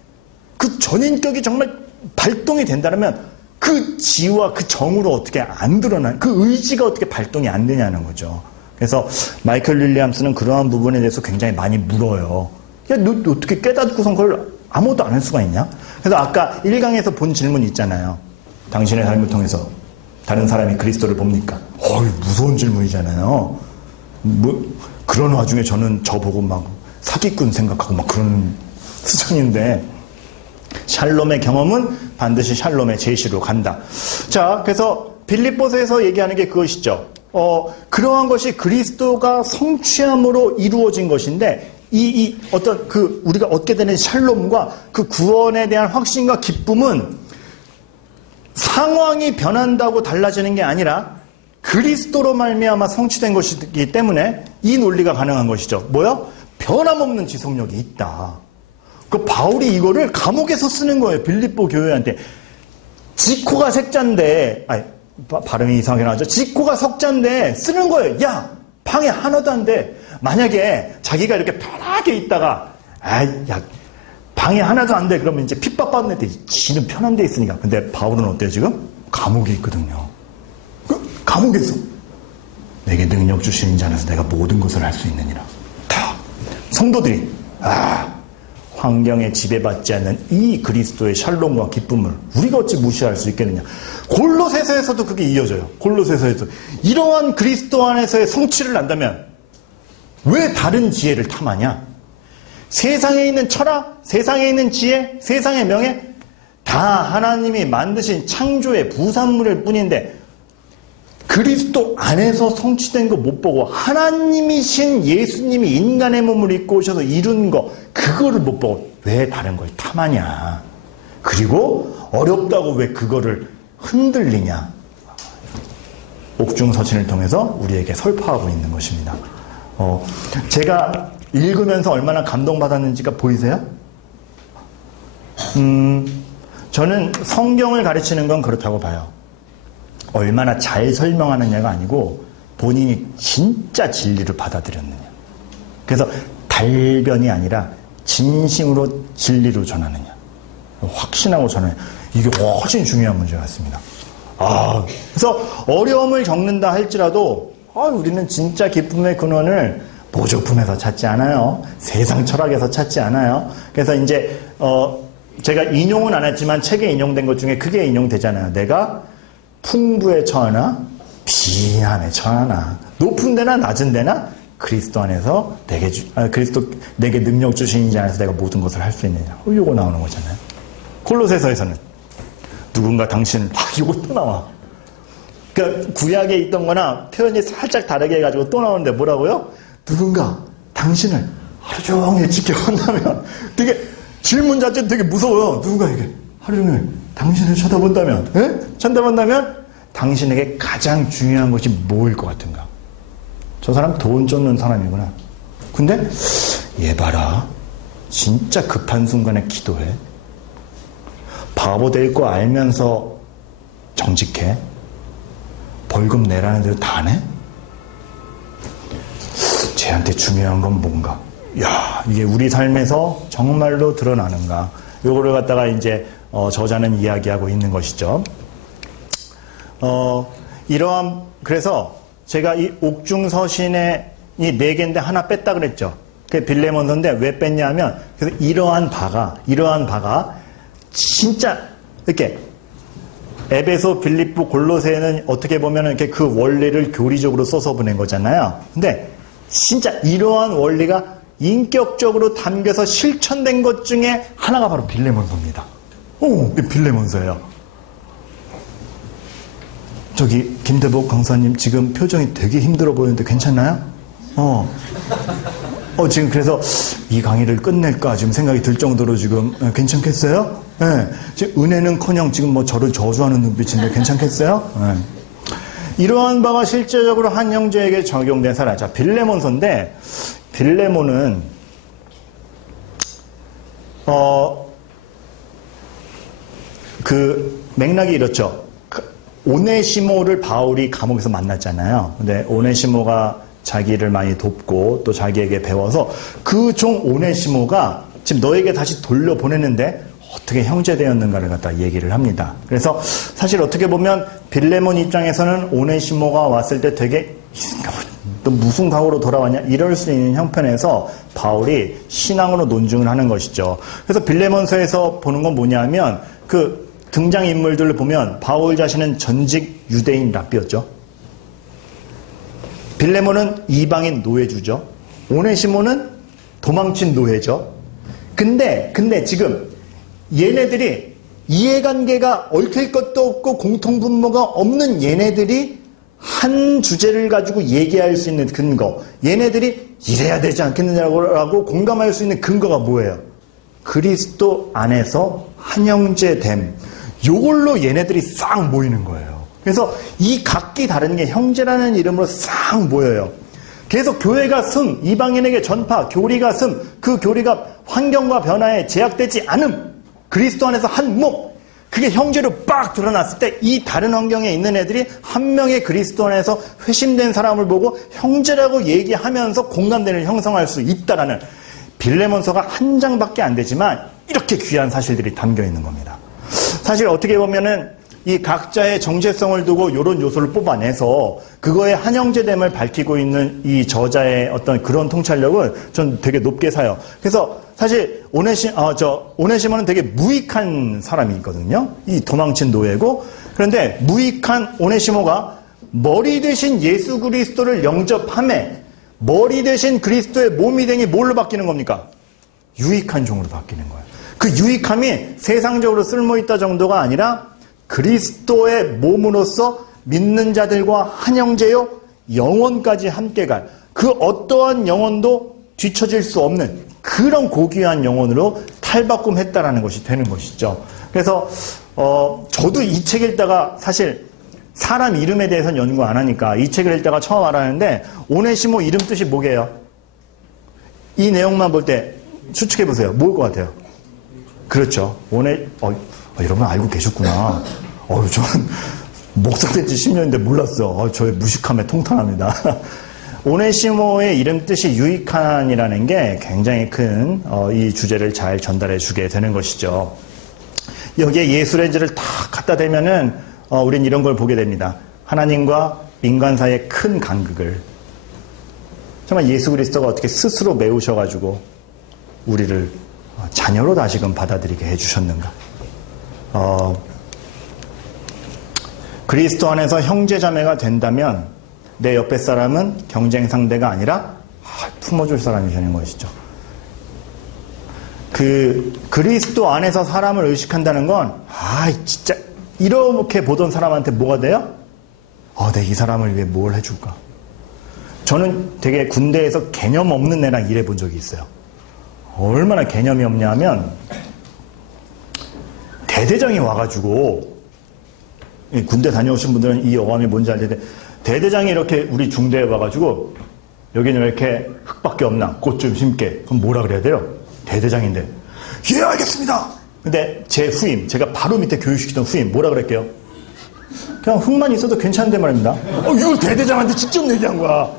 그 전인격이 정말 발동이 된다면 그 지와 그 정으로 어떻게 안 드러나, 그 의지가 어떻게 발동이 안 되냐는 거죠. 그래서 마이클 윌리엄스는 그러한 부분에 대해서 굉장히 많이 물어요. 너 어떻게 깨닫고선 그걸 아무것도 안 할 수가 있냐? 그래서 아까 1강에서 본 질문 있잖아요. 당신의 삶을 통해서 다른 사람이 그리스도를 봅니까? 무서운 질문이잖아요. 그런 와중에 저는 저보고 막 사기꾼 생각하고 막 그런 수준인데, 샬롬의 경험은 반드시 샬롬의 제시로 간다. 자, 그래서 빌립보서에서 얘기하는 게 그것이죠. 그러한 것이 그리스도가 성취함으로 이루어진 것인데, 어떤 우리가 얻게 되는 샬롬과 그 구원에 대한 확신과 기쁨은 상황이 변한다고 달라지는 게 아니라 그리스도로 말미암아 성취된 것이기 때문에 이 논리가 가능한 것이죠. 뭐요? 변함없는 지속력이 있다. 그 바울이 이거를 감옥에서 쓰는 거예요. 빌립보 교회한테. 지코가 색자인데, 발음이 이상하게 나왔죠. 지코가 석자인데 쓰는 거예요. 야, 방에 하나도 안 돼. 만약에 자기가 이렇게 편하게 있다가, 방에 하나도 안 돼. 그러면 이제 핍박받는 애들, 지는 편한 데 있으니까. 근데 바울은 어때요, 지금? 감옥에 있거든요. 감옥에서. 내게 능력 주시는 자 안에서 내가 모든 것을 할 수 있느니라. 성도들이, 환경에 지배받지 않는 이 그리스도의 샬롬과 기쁨을 우리가 어찌 무시할 수 있겠느냐. 골로새서에서도 그게 이어져요. 골로새서에서 이러한 그리스도 안에서의 성취를 난다면 왜 다른 지혜를 탐하냐? 세상에 있는 철학, 세상에 있는 지혜, 세상의 명예 다 하나님이 만드신 창조의 부산물일 뿐인데 그리스도 안에서 성취된 거 못 보고 하나님이신 예수님이 인간의 몸을 입고 오셔서 이룬 거 그거를 못 보고 왜 다른 걸 탐하냐. 그리고 어렵다고 왜 그거를 흔들리냐. 옥중서신을 통해서 우리에게 설파하고 있는 것입니다. 제가 읽으면서 얼마나 감동받았는지가 보이세요? 저는 성경을 가르치는 건 그렇다고 봐요. 얼마나 잘 설명하느냐가 아니고 본인이 진짜 진리를 받아들였느냐. 그래서 달변이 아니라 진심으로 진리로 전하느냐. 확신하고 전하느냐. 이게 훨씬 중요한 문제 같습니다. 그래서 어려움을 겪는다 할지라도 우리는 진짜 기쁨의 근원을 보조품에서 찾지 않아요. 세상 철학에서 찾지 않아요. 그래서 이제 제가 인용은 안 했지만 책에 인용된 것 중에 크게 인용되잖아요. 내가 풍부에 처하나 지나네 천하나. 높은 데나 낮은 데나 그리스도 안에서 내게 능력 주신 자 안에서 내가 모든 것을 할 수 있느냐. 요거 나오는 거잖아요. 골로새서에서는 누군가 당신을 요거 또 나와. 그러니까 구약에 있던 거나 표현이 살짝 다르게 해가지고 또 나오는데 뭐라고요? 누군가 당신을 하루 종일 지켜본다면. 되게 질문 자체 되게 무서워요. 누군가 이게 하루 종일 당신을 쳐다본다면, 쳐다본다면 당신에게 가장 중요한 것이 뭐일 것 같은가? 저 사람 돈 쫓는 사람이구나. 근데 얘 봐라. 진짜 급한 순간에 기도해. 바보 될 거 알면서 정직해. 벌금 내라는 대로 다 내? 쟤한테 중요한 건 뭔가? 야, 이게 우리 삶에서 정말로 드러나는가? 요거를 갖다가 이제 저자는 이야기하고 있는 것이죠. 그래서 제가 이 옥중서신에 이 4개인데 하나 뺐다 그랬죠. 그게 빌레몬서인데 왜 뺐냐 하면, 그래서 이러한 바가 진짜 이렇게 에베소, 빌립보, 골로새는 어떻게 보면 이렇게 그 원리를 교리적으로 써서 보낸 거잖아요. 근데 진짜 이러한 원리가 인격적으로 담겨서 실천된 것 중에 하나가 바로 빌레몬서입니다. 빌레몬서예요. 저기 김대복 강사님 지금 표정이 되게 힘들어 보이는데 괜찮나요? 지금 그래서 이 강의를 끝낼까 지금 생각이 들 정도로 지금 괜찮겠어요? 네. 지금 은혜는커녕 지금 뭐 저를 저주하는 눈빛인데 괜찮겠어요? 네. 이러한 바가 실제적으로 한 형제에게 적용된 사람. 자, 빌레몬서인데 빌레몬은 그 맥락이 이렇죠. 오네시모를 바울이 감옥에서 만났잖아요. 근데 오네시모가 자기를 많이 돕고 또 자기에게 배워서 그 종 오네시모가 지금 너에게 다시 돌려보내는데 어떻게 형제 되었는가를 갖다 얘기를 합니다. 그래서 사실 어떻게 보면 빌레몬 입장에서는 오네시모가 왔을 때 되게 또 무슨 각오로 돌아왔냐 이럴 수 있는 형편에서 바울이 신앙으로 논증을 하는 것이죠. 그래서 빌레몬서에서 보는 건 뭐냐면 그 등장인물들을 보면 바울 자신은 전직 유대인 랍비였죠. 빌레몬은 이방인 노예주죠. 오네시모는 도망친 노예죠. 근데 지금 얘네들이 이해관계가 얽힐 것도 없고 공통분모가 없는 얘네들이 한 주제를 가지고 얘기할 수 있는 근거, 얘네들이 이래야 되지 않겠느냐고 공감할 수 있는 근거가 뭐예요? 그리스도 안에서 한 형제됨. 요걸로 얘네들이 싹 모이는 거예요. 그래서 이 각기 다른 게 형제라는 이름으로 싹 모여요. 그래서 교회가 이방인에게 전파, 교리가 그 교리가 환경과 변화에 제약되지 않음, 그리스도 안에서 한 몸, 그게 형제로 빡 드러났을 때 이 다른 환경에 있는 애들이 한 명의 그리스도 안에서 회심된 사람을 보고 형제라고 얘기하면서 공감대를 형성할 수 있다라는 빌레몬서가 한 장밖에 안 되지만 이렇게 귀한 사실들이 담겨 있는 겁니다. 사실 어떻게 보면은 이 각자의 정체성을 두고 이런 요소를 뽑아내서 그거의 한형제됨을 밝히고 있는 이 저자의 어떤 그런 통찰력을 전 되게 높게 사요. 그래서 사실 오네시모는 되게 무익한 사람이거든요. 이 도망친 노예고. 그런데 무익한 오네시모가 머리 대신 예수 그리스도를 영접함에 머리 대신 그리스도의 몸이 되니 뭘로 바뀌는 겁니까? 유익한 종으로 바뀌는 거예요. 그 유익함이 세상적으로 쓸모있다 정도가 아니라 그리스도의 몸으로서 믿는 자들과 한 형제요 영원까지 함께 갈 그 어떠한 영혼도 뒤처질 수 없는 그런 고귀한 영혼으로 탈바꿈했다라는 것이 되는 것이죠. 그래서 저도 이 책 읽다가 사실 사람 이름에 대해서는 연구 안 하니까 이 책을 읽다가 처음 알았는데 오네시모 이름 뜻이 뭐게요? 이 내용만 볼 때 추측해 보세요. 뭘 것 같아요? 그렇죠. 여러분 알고 계셨구나. 저는 목사 된 지 10년인데 몰랐어. 저의 무식함에 통탄합니다. 오네시모의 이름 뜻이 유익한이라는 게 굉장히 큰 이 주제를 잘 전달해 주게 되는 것이죠. 여기에 예수 렌즈를 다 갖다 대면은 우린 이런 걸 보게 됩니다. 하나님과 인간 사이의 큰 간극을 정말 예수 그리스도가 어떻게 스스로 메우셔가지고 우리를 자녀로 다시금 받아들이게 해주셨는가. 그리스도 안에서 형제자매가 된다면 내 옆에 사람은 경쟁 상대가 아니라 품어줄 사람이 되는 것이죠. 그리스도 안에서 사람을 의식한다는 건 진짜 이렇게 보던 사람한테 뭐가 돼요? 내가 이 사람을 위해 뭘 해줄까? 저는 되게 군대에서 개념 없는 애랑 일해본 적이 있어요. 얼마나 개념이 없냐면 대대장이 와가지고, 군대 다녀오신 분들은 이 어감이 뭔지 알 텐데, 대대장이 이렇게 우리 중대에 와가지고 여기는 왜 이렇게 흙밖에 없나? 꽃 좀 심게. 그럼 뭐라 그래야 돼요? 대대장인데. 예, 알겠습니다. 근데 제 후임, 제가 바로 밑에 교육시키던 후임, 뭐라 그럴게요? 그냥 흙만 있어도 괜찮은데 말입니다. 이걸 대대장한테 직접 얘기한 거야.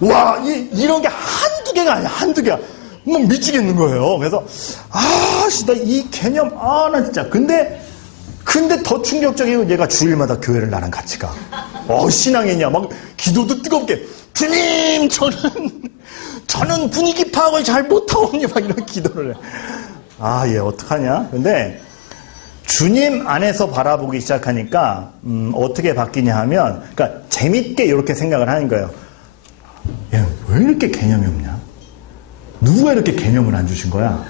와, 이런 게 한두 개가 아니야, 한두 개야. 미치겠는 거예요. 그래서, 나 이 개념, 나 진짜. 근데 더 충격적이고 얘가 주일마다 교회를 나랑 같이 가. 신앙이냐. 막 기도도 뜨겁게. 주님, 저는 분위기 파악을 잘 못하오니. 막 이런 기도를 해. 얘 어떡하냐. 근데 주님 안에서 바라보기 시작하니까, 어떻게 바뀌냐 하면, 그러니까 재밌게 이렇게 생각을 하는 거예요. 얘 왜 이렇게 개념이 없냐? 누가 이렇게 개념을 안 주신 거야?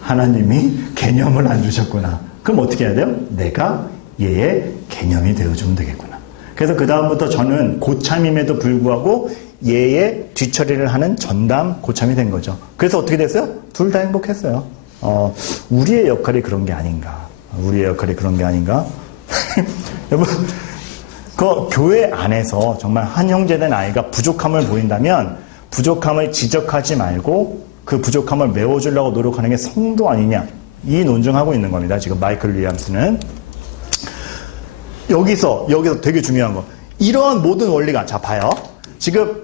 하나님이 개념을 안 주셨구나. 그럼 어떻게 해야 돼요? 내가 얘의 개념이 되어주면 되겠구나. 그래서 그 다음부터 저는 고참임에도 불구하고 얘의 뒤처리를 하는 전담 고참이 된 거죠. 그래서 어떻게 됐어요? 둘 다 행복했어요. 우리의 역할이 그런 게 아닌가. 여러분, 교회 안에서 정말 한 형제된 아이가 부족함을 보인다면 부족함을 지적하지 말고 그 부족함을 메워주려고 노력하는 게 성도 아니냐. 이 논증하고 있는 겁니다. 지금 마이클 윌리엄스는. 여기서 되게 중요한 거. 이러한 모든 원리가, 자, 봐요. 지금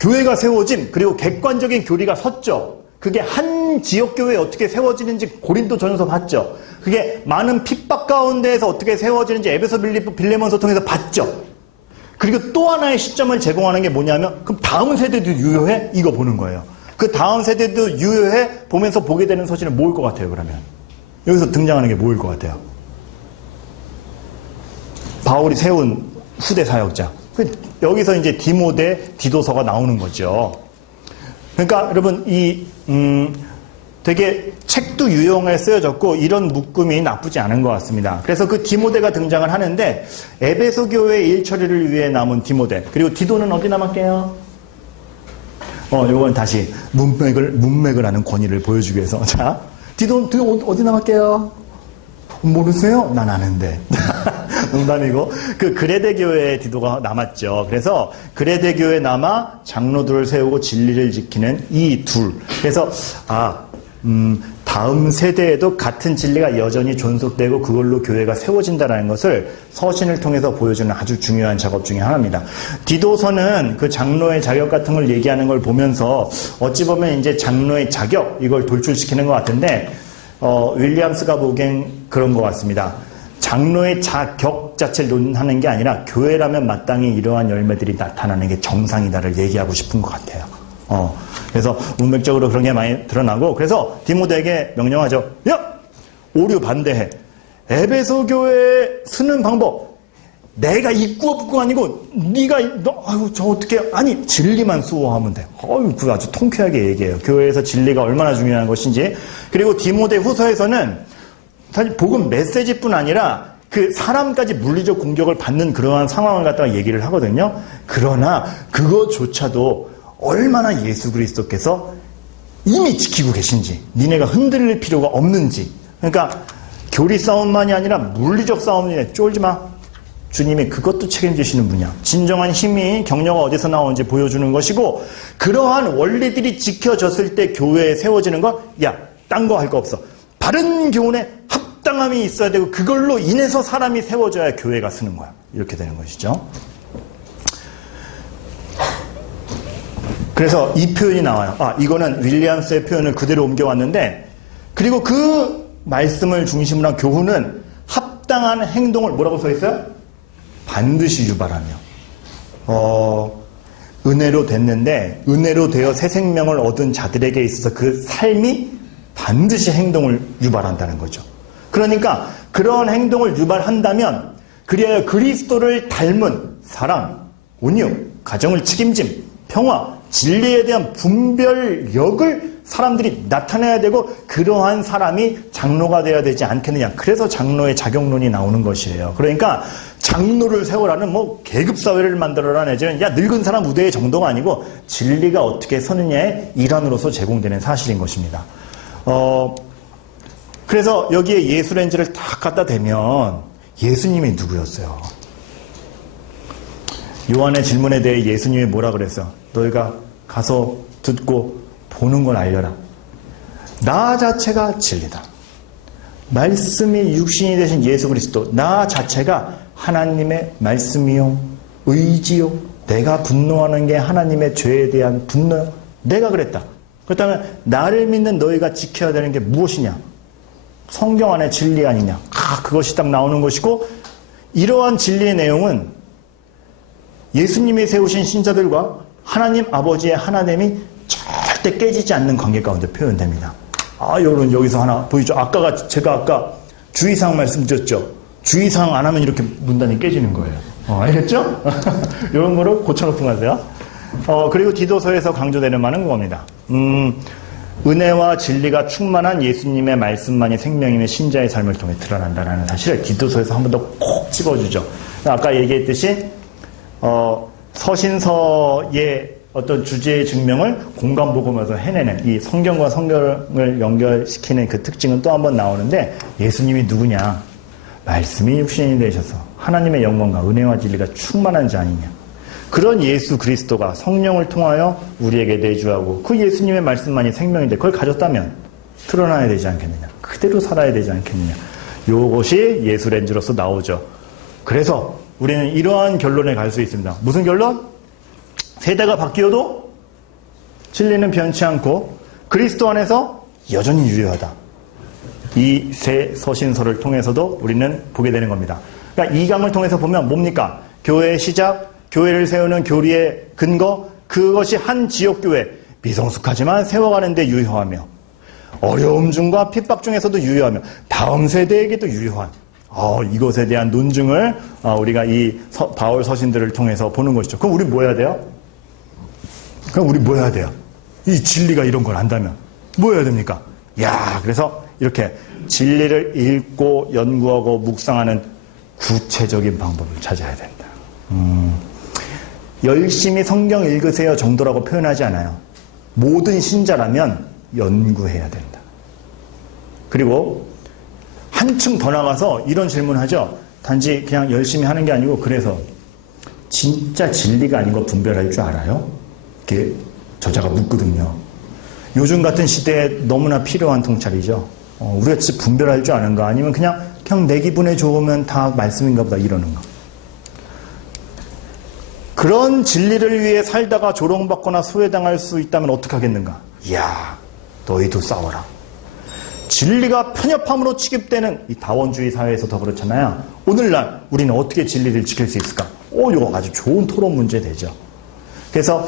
교회가 세워짐, 그리고 객관적인 교리가 섰죠. 그게 한 지역교회에 어떻게 세워지는지 고린도전서 봤죠. 그게 많은 핍박 가운데에서 어떻게 세워지는지 에베소 빌레몬서 통해서 봤죠. 그리고 또 하나의 시점을 제공하는 게 뭐냐면, 그럼 다음 세대도 유효해? 이거 보는 거예요. 그 다음 세대도 유효해? 보면서 보게 되는 서신은 뭐일 것 같아요, 그러면? 여기서 등장하는 게 뭐일 것 같아요? 바울이 세운 후대 사역자. 여기서 이제 디모데, 디도서가 나오는 거죠. 그러니까 여러분, 되게 책도 유용하게 쓰여졌고 이런 묶음이 나쁘지 않은 것 같습니다. 그래서 그 디모데가 등장을 하는데, 에베소 교회의 일처리를 위해 남은 디모데, 그리고 디도는 어디 남았게요? 요건 다시 문맥을 하는 권위를 보여주기 위해서. 자, 디도 어디 남았게요? 모르세요? 난 아는데. 농담이고, 그 그레데 교회에 디도가 남았죠. 그래서 그레데 교회에 남아 장로들을 세우고 진리를 지키는 이 둘. 그래서 다음 세대에도 같은 진리가 여전히 존속되고 그걸로 교회가 세워진다는 것을 서신을 통해서 보여주는 아주 중요한 작업 중에 하나입니다. 디도서는 그 장로의 자격 같은 걸 얘기하는 걸 보면서 어찌 보면 이제 장로의 자격, 이걸 돌출시키는 것 같은데, 윌리엄스가 보기엔 그런 것 같습니다. 장로의 자격 자체를 논하는 게 아니라 교회라면 마땅히 이러한 열매들이 나타나는 게 정상이다를 얘기하고 싶은 것 같아요. 그래서 문맥적으로 그런 게 많이 드러나고, 그래서 디모데에게 명령하죠. 야! 오류 반대해. 에베소 교회에 쓰는 방법. 내가 입구가 아니고, 저 어떻게, 아니, 진리만 수호하면 돼. 그 아주 통쾌하게 얘기해요. 교회에서 진리가 얼마나 중요한 것인지. 그리고 디모데 후서에서는 사실 복음 메시지뿐 아니라 그 사람까지 물리적 공격을 받는 그러한 상황을 갖다가 얘기를 하거든요. 그러나 그것조차도 얼마나 예수 그리스도께서 이미 지키고 계신지, 니네가 흔들릴 필요가 없는지. 그러니까 교리 싸움만이 아니라 물리적 싸움이네. 쫄지 마. 주님이 그것도 책임지시는 분이야. 진정한 힘이, 격려가 어디서 나오는지 보여주는 것이고, 그러한 원리들이 지켜졌을 때 교회에 세워지는 건, 야, 딴 거 할 거 없어. 바른 교훈에 합당함이 있어야 되고, 그걸로 인해서 사람이 세워져야 교회가 쓰는 거야. 이렇게 되는 것이죠. 그래서 이 표현이 나와요. 이거는 윌리엄스의 표현을 그대로 옮겨왔는데, 그리고 그 말씀을 중심으로 한 교훈은 합당한 행동을 뭐라고 써 있어요? 반드시 유발하며. 은혜로 됐는데, 은혜로 되어 새 생명을 얻은 자들에게 있어서 그 삶이 반드시 행동을 유발한다는 거죠. 그러니까 그런 행동을 유발한다면 그리하여 그리스도를 닮은 사랑, 온유, 가정을 책임짐, 평화, 진리에 대한 분별력을 사람들이 나타내야 되고 그러한 사람이 장로가 되어야 되지 않겠느냐. 그래서 장로의 자격론이 나오는 것이에요. 그러니까 장로를 세우라는 뭐 계급사회를 만들어라 내지는 야 늙은 사람 우대의 정도가 아니고 진리가 어떻게 서느냐의 일환으로서 제공되는 사실인 것입니다. 그래서 여기에 예수 렌즈를 딱 갖다 대면 예수님이 누구였어요? 요한의 질문에 대해 예수님이 뭐라 그랬어? 너희가 가서 듣고 보는 걸 알려라. 나 자체가 진리다. 말씀이 육신이 되신 예수 그리스도, 나 자체가 하나님의 말씀이요, 의지요, 내가 분노하는 게 하나님의 죄에 대한 분노요. 내가 그랬다. 그렇다면 나를 믿는 너희가 지켜야 되는 게 무엇이냐? 성경 안에 진리 아니냐? 그것이 딱 나오는 것이고, 이러한 진리의 내용은 예수님이 세우신 신자들과 하나님 아버지의 하나됨이 절대 깨지지 않는 관계 가운데 표현됩니다. 여러분 여기서 하나 보이죠? 제가 아까 주의사항 말씀드렸죠? 주의사항 안 하면 이렇게 문단이 깨지는 거예요. 알겠죠? 이런 거를 고쳐놓고 가세요. 그리고 디도서에서 강조되는 말은 그겁니다. 은혜와 진리가 충만한 예수님의 말씀만이 생명이며 신자의 삶을 통해 드러난다는 사실을 디도서에서 한 번 더 콕 집어주죠. 아까 얘기했듯이 서신서의 어떤 주제의 증명을 공간복음에서 해내는 이 성경과 성경을 연결시키는 그 특징은 또 한 번 나오는데 예수님이 누구냐? 말씀이 육신이 되셔서 하나님의 영광과 은혜와 진리가 충만한 자 아니냐? 그런 예수 그리스도가 성령을 통하여 우리에게 내주하고 그 예수님의 말씀만이 생명인데 그걸 가졌다면 드러나야 되지 않겠느냐? 그대로 살아야 되지 않겠느냐? 이것이 예수 렌즈로서 나오죠. 그래서 우리는 이러한 결론에 갈 수 있습니다. 무슨 결론? 세대가 바뀌어도 진리는 변치 않고 그리스도 안에서 여전히 유효하다. 이 세 서신서를 통해서도 우리는 보게 되는 겁니다. 그러니까 이 강을 통해서 보면 뭡니까? 교회의 시작, 교회를 세우는 교리의 근거, 그것이 한 지역교회, 미성숙하지만 세워가는 데 유효하며 어려움 중과 핍박 중에서도 유효하며 다음 세대에게도 유효한 이것에 대한 논증을 우리가 이 바울 서신들을 통해서 보는 것이죠. 그럼 우리 뭐 해야 돼요? 이 진리가 이런 걸 안다면 뭐 해야 됩니까? 그래서 이렇게 진리를 읽고 연구하고 묵상하는 구체적인 방법을 찾아야 된다. 열심히 성경 읽으세요 정도라고 표현하지 않아요. 모든 신자라면 연구해야 된다. 그리고 한층 더 나가서 이런 질문하죠. 단지 그냥 열심히 하는 게 아니고 그래서 진짜 진리가 아닌 거 분별할 줄 알아요? 이렇게 저자가 묻거든요. 요즘 같은 시대에 너무나 필요한 통찰이죠. 우리가 진짜 분별할 줄 아는가? 아니면 그냥 내 기분에 좋으면 다 말씀인가 보다 이러는가? 그런 진리를 위해 살다가 조롱받거나 소외당할 수 있다면 어떻게 하겠는가? 너희도 싸워라. 진리가 편협함으로 취급되는 이 다원주의 사회에서 더 그렇잖아요. 오늘날 우리는 어떻게 진리를 지킬 수 있을까? 이거 아주 좋은 토론 문제 되죠. 그래서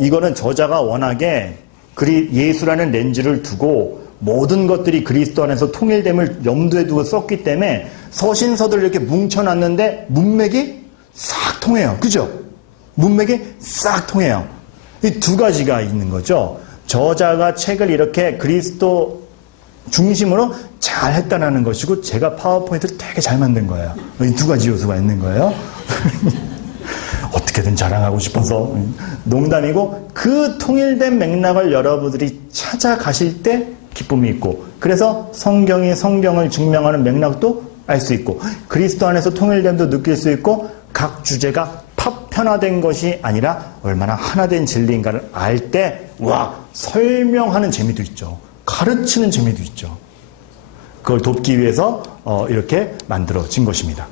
이거는 저자가 워낙에 예수라는 렌즈를 두고 모든 것들이 그리스도 안에서 통일됨을 염두에 두고 썼기 때문에 서신서들을 이렇게 뭉쳐놨는데 문맥이 싹 통해요. 그죠? 문맥이 싹 통해요. 이 두 가지가 있는 거죠. 저자가 책을 이렇게 그리스도 중심으로 잘 했다는 것이고 제가 파워포인트를 되게 잘 만든 거예요. 이 두 가지 요소가 있는 거예요. 어떻게든 자랑하고 싶어서 농담이고 그 통일된 맥락을 여러분들이 찾아가실 때 기쁨이 있고 그래서 성경이 성경을 증명하는 맥락도 알 수 있고 그리스도 안에서 통일됨도 느낄 수 있고 각 주제가 파편화된 것이 아니라 얼마나 하나된 진리인가를 알 때 설명하는 재미도 있죠. 가르치는 재미도 있죠. 그걸 돕기 위해서 이렇게 만들어진 것입니다.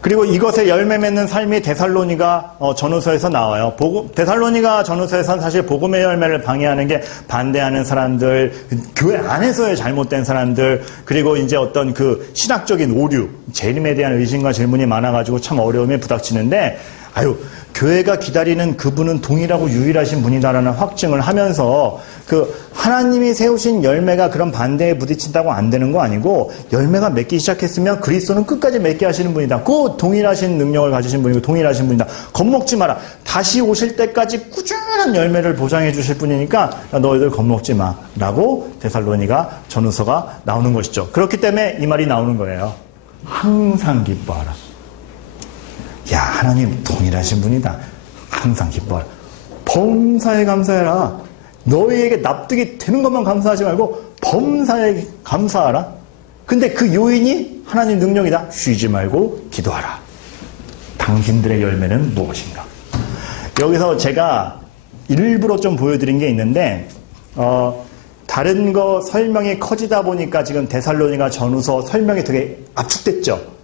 그리고 이것에 열매 맺는 삶이 데살로니가 전후서에서 나와요. 데살로니가 전후서에서는 사실 복음의 열매를 방해하는 게 반대하는 사람들, 교회 안에서의 잘못된 사람들, 그리고 이제 어떤 그 신학적인 오류, 재림에 대한 의심과 질문이 많아가지고 참 어려움에 부닥치는데 아유, 교회가 기다리는 그분은 동일하고 유일하신 분이다라는 확증을 하면서 그 하나님이 세우신 열매가 그런 반대에 부딪힌다고 안 되는 거 아니고 열매가 맺기 시작했으면 그리스도는 끝까지 맺게 하시는 분이다. 그 동일하신 능력을 가지신 분이고 동일하신 분이다. 겁먹지 마라. 다시 오실 때까지 꾸준한 열매를 보장해 주실 분이니까 너희들 겁먹지 마. 라고 데살로니가 전후서가 나오는 것이죠. 그렇기 때문에 이 말이 나오는 거예요. 항상 기뻐하라. 야, 하나님 동일하신 분이다. 항상 기뻐하라. 범사에 감사해라. 너희에게 납득이 되는 것만 감사하지 말고 범사에 감사하라. 근데 그 요인이 하나님 능력이다. 쉬지 말고 기도하라. 당신들의 열매는 무엇인가? 여기서 제가 일부러 좀 보여드린 게 있는데 다른 거 설명이 커지다 보니까 지금 데살로니가 전후서 설명이 되게 압축됐죠.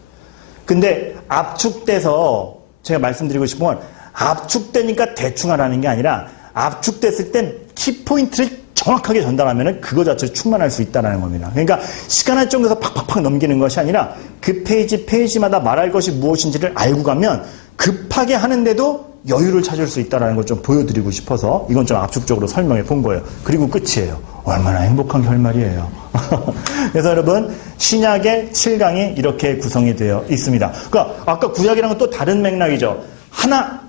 근데 압축돼서 제가 말씀드리고 싶은 건 압축되니까 대충 하라는 게 아니라 압축됐을 땐 키포인트를 정확하게 전달하면 그거 자체로 충만할 수 있다는 겁니다. 그러니까 시간 할 정도에서 팍팍팍 넘기는 것이 아니라 그 페이지마다 말할 것이 무엇인지를 알고 가면 급하게 하는데도 여유를 찾을 수 있다는 걸 좀 보여드리고 싶어서 이건 좀 압축적으로 설명해 본 거예요. 그리고 끝이에요. 얼마나 행복한 결말이에요. 그래서 여러분 신약의 7강이 이렇게 구성이 되어 있습니다. 그러니까 아까 구약이랑은 또 다른 맥락이죠. 하나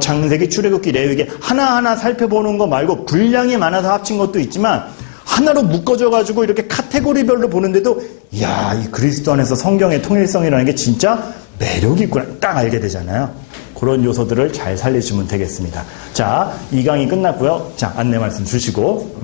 창세기, 출애굽기, 레위기 하나하나 살펴보는 거 말고 분량이 많아서 합친 것도 있지만 하나로 묶어져가지고 이렇게 카테고리별로 보는데도 이야, 이 그리스도 안에서 성경의 통일성이라는 게 진짜 매력이 있구나 딱 알게 되잖아요. 그런 요소들을 잘 살려주면 되겠습니다. 자, 2강이 끝났고요. 자, 안내 말씀 주시고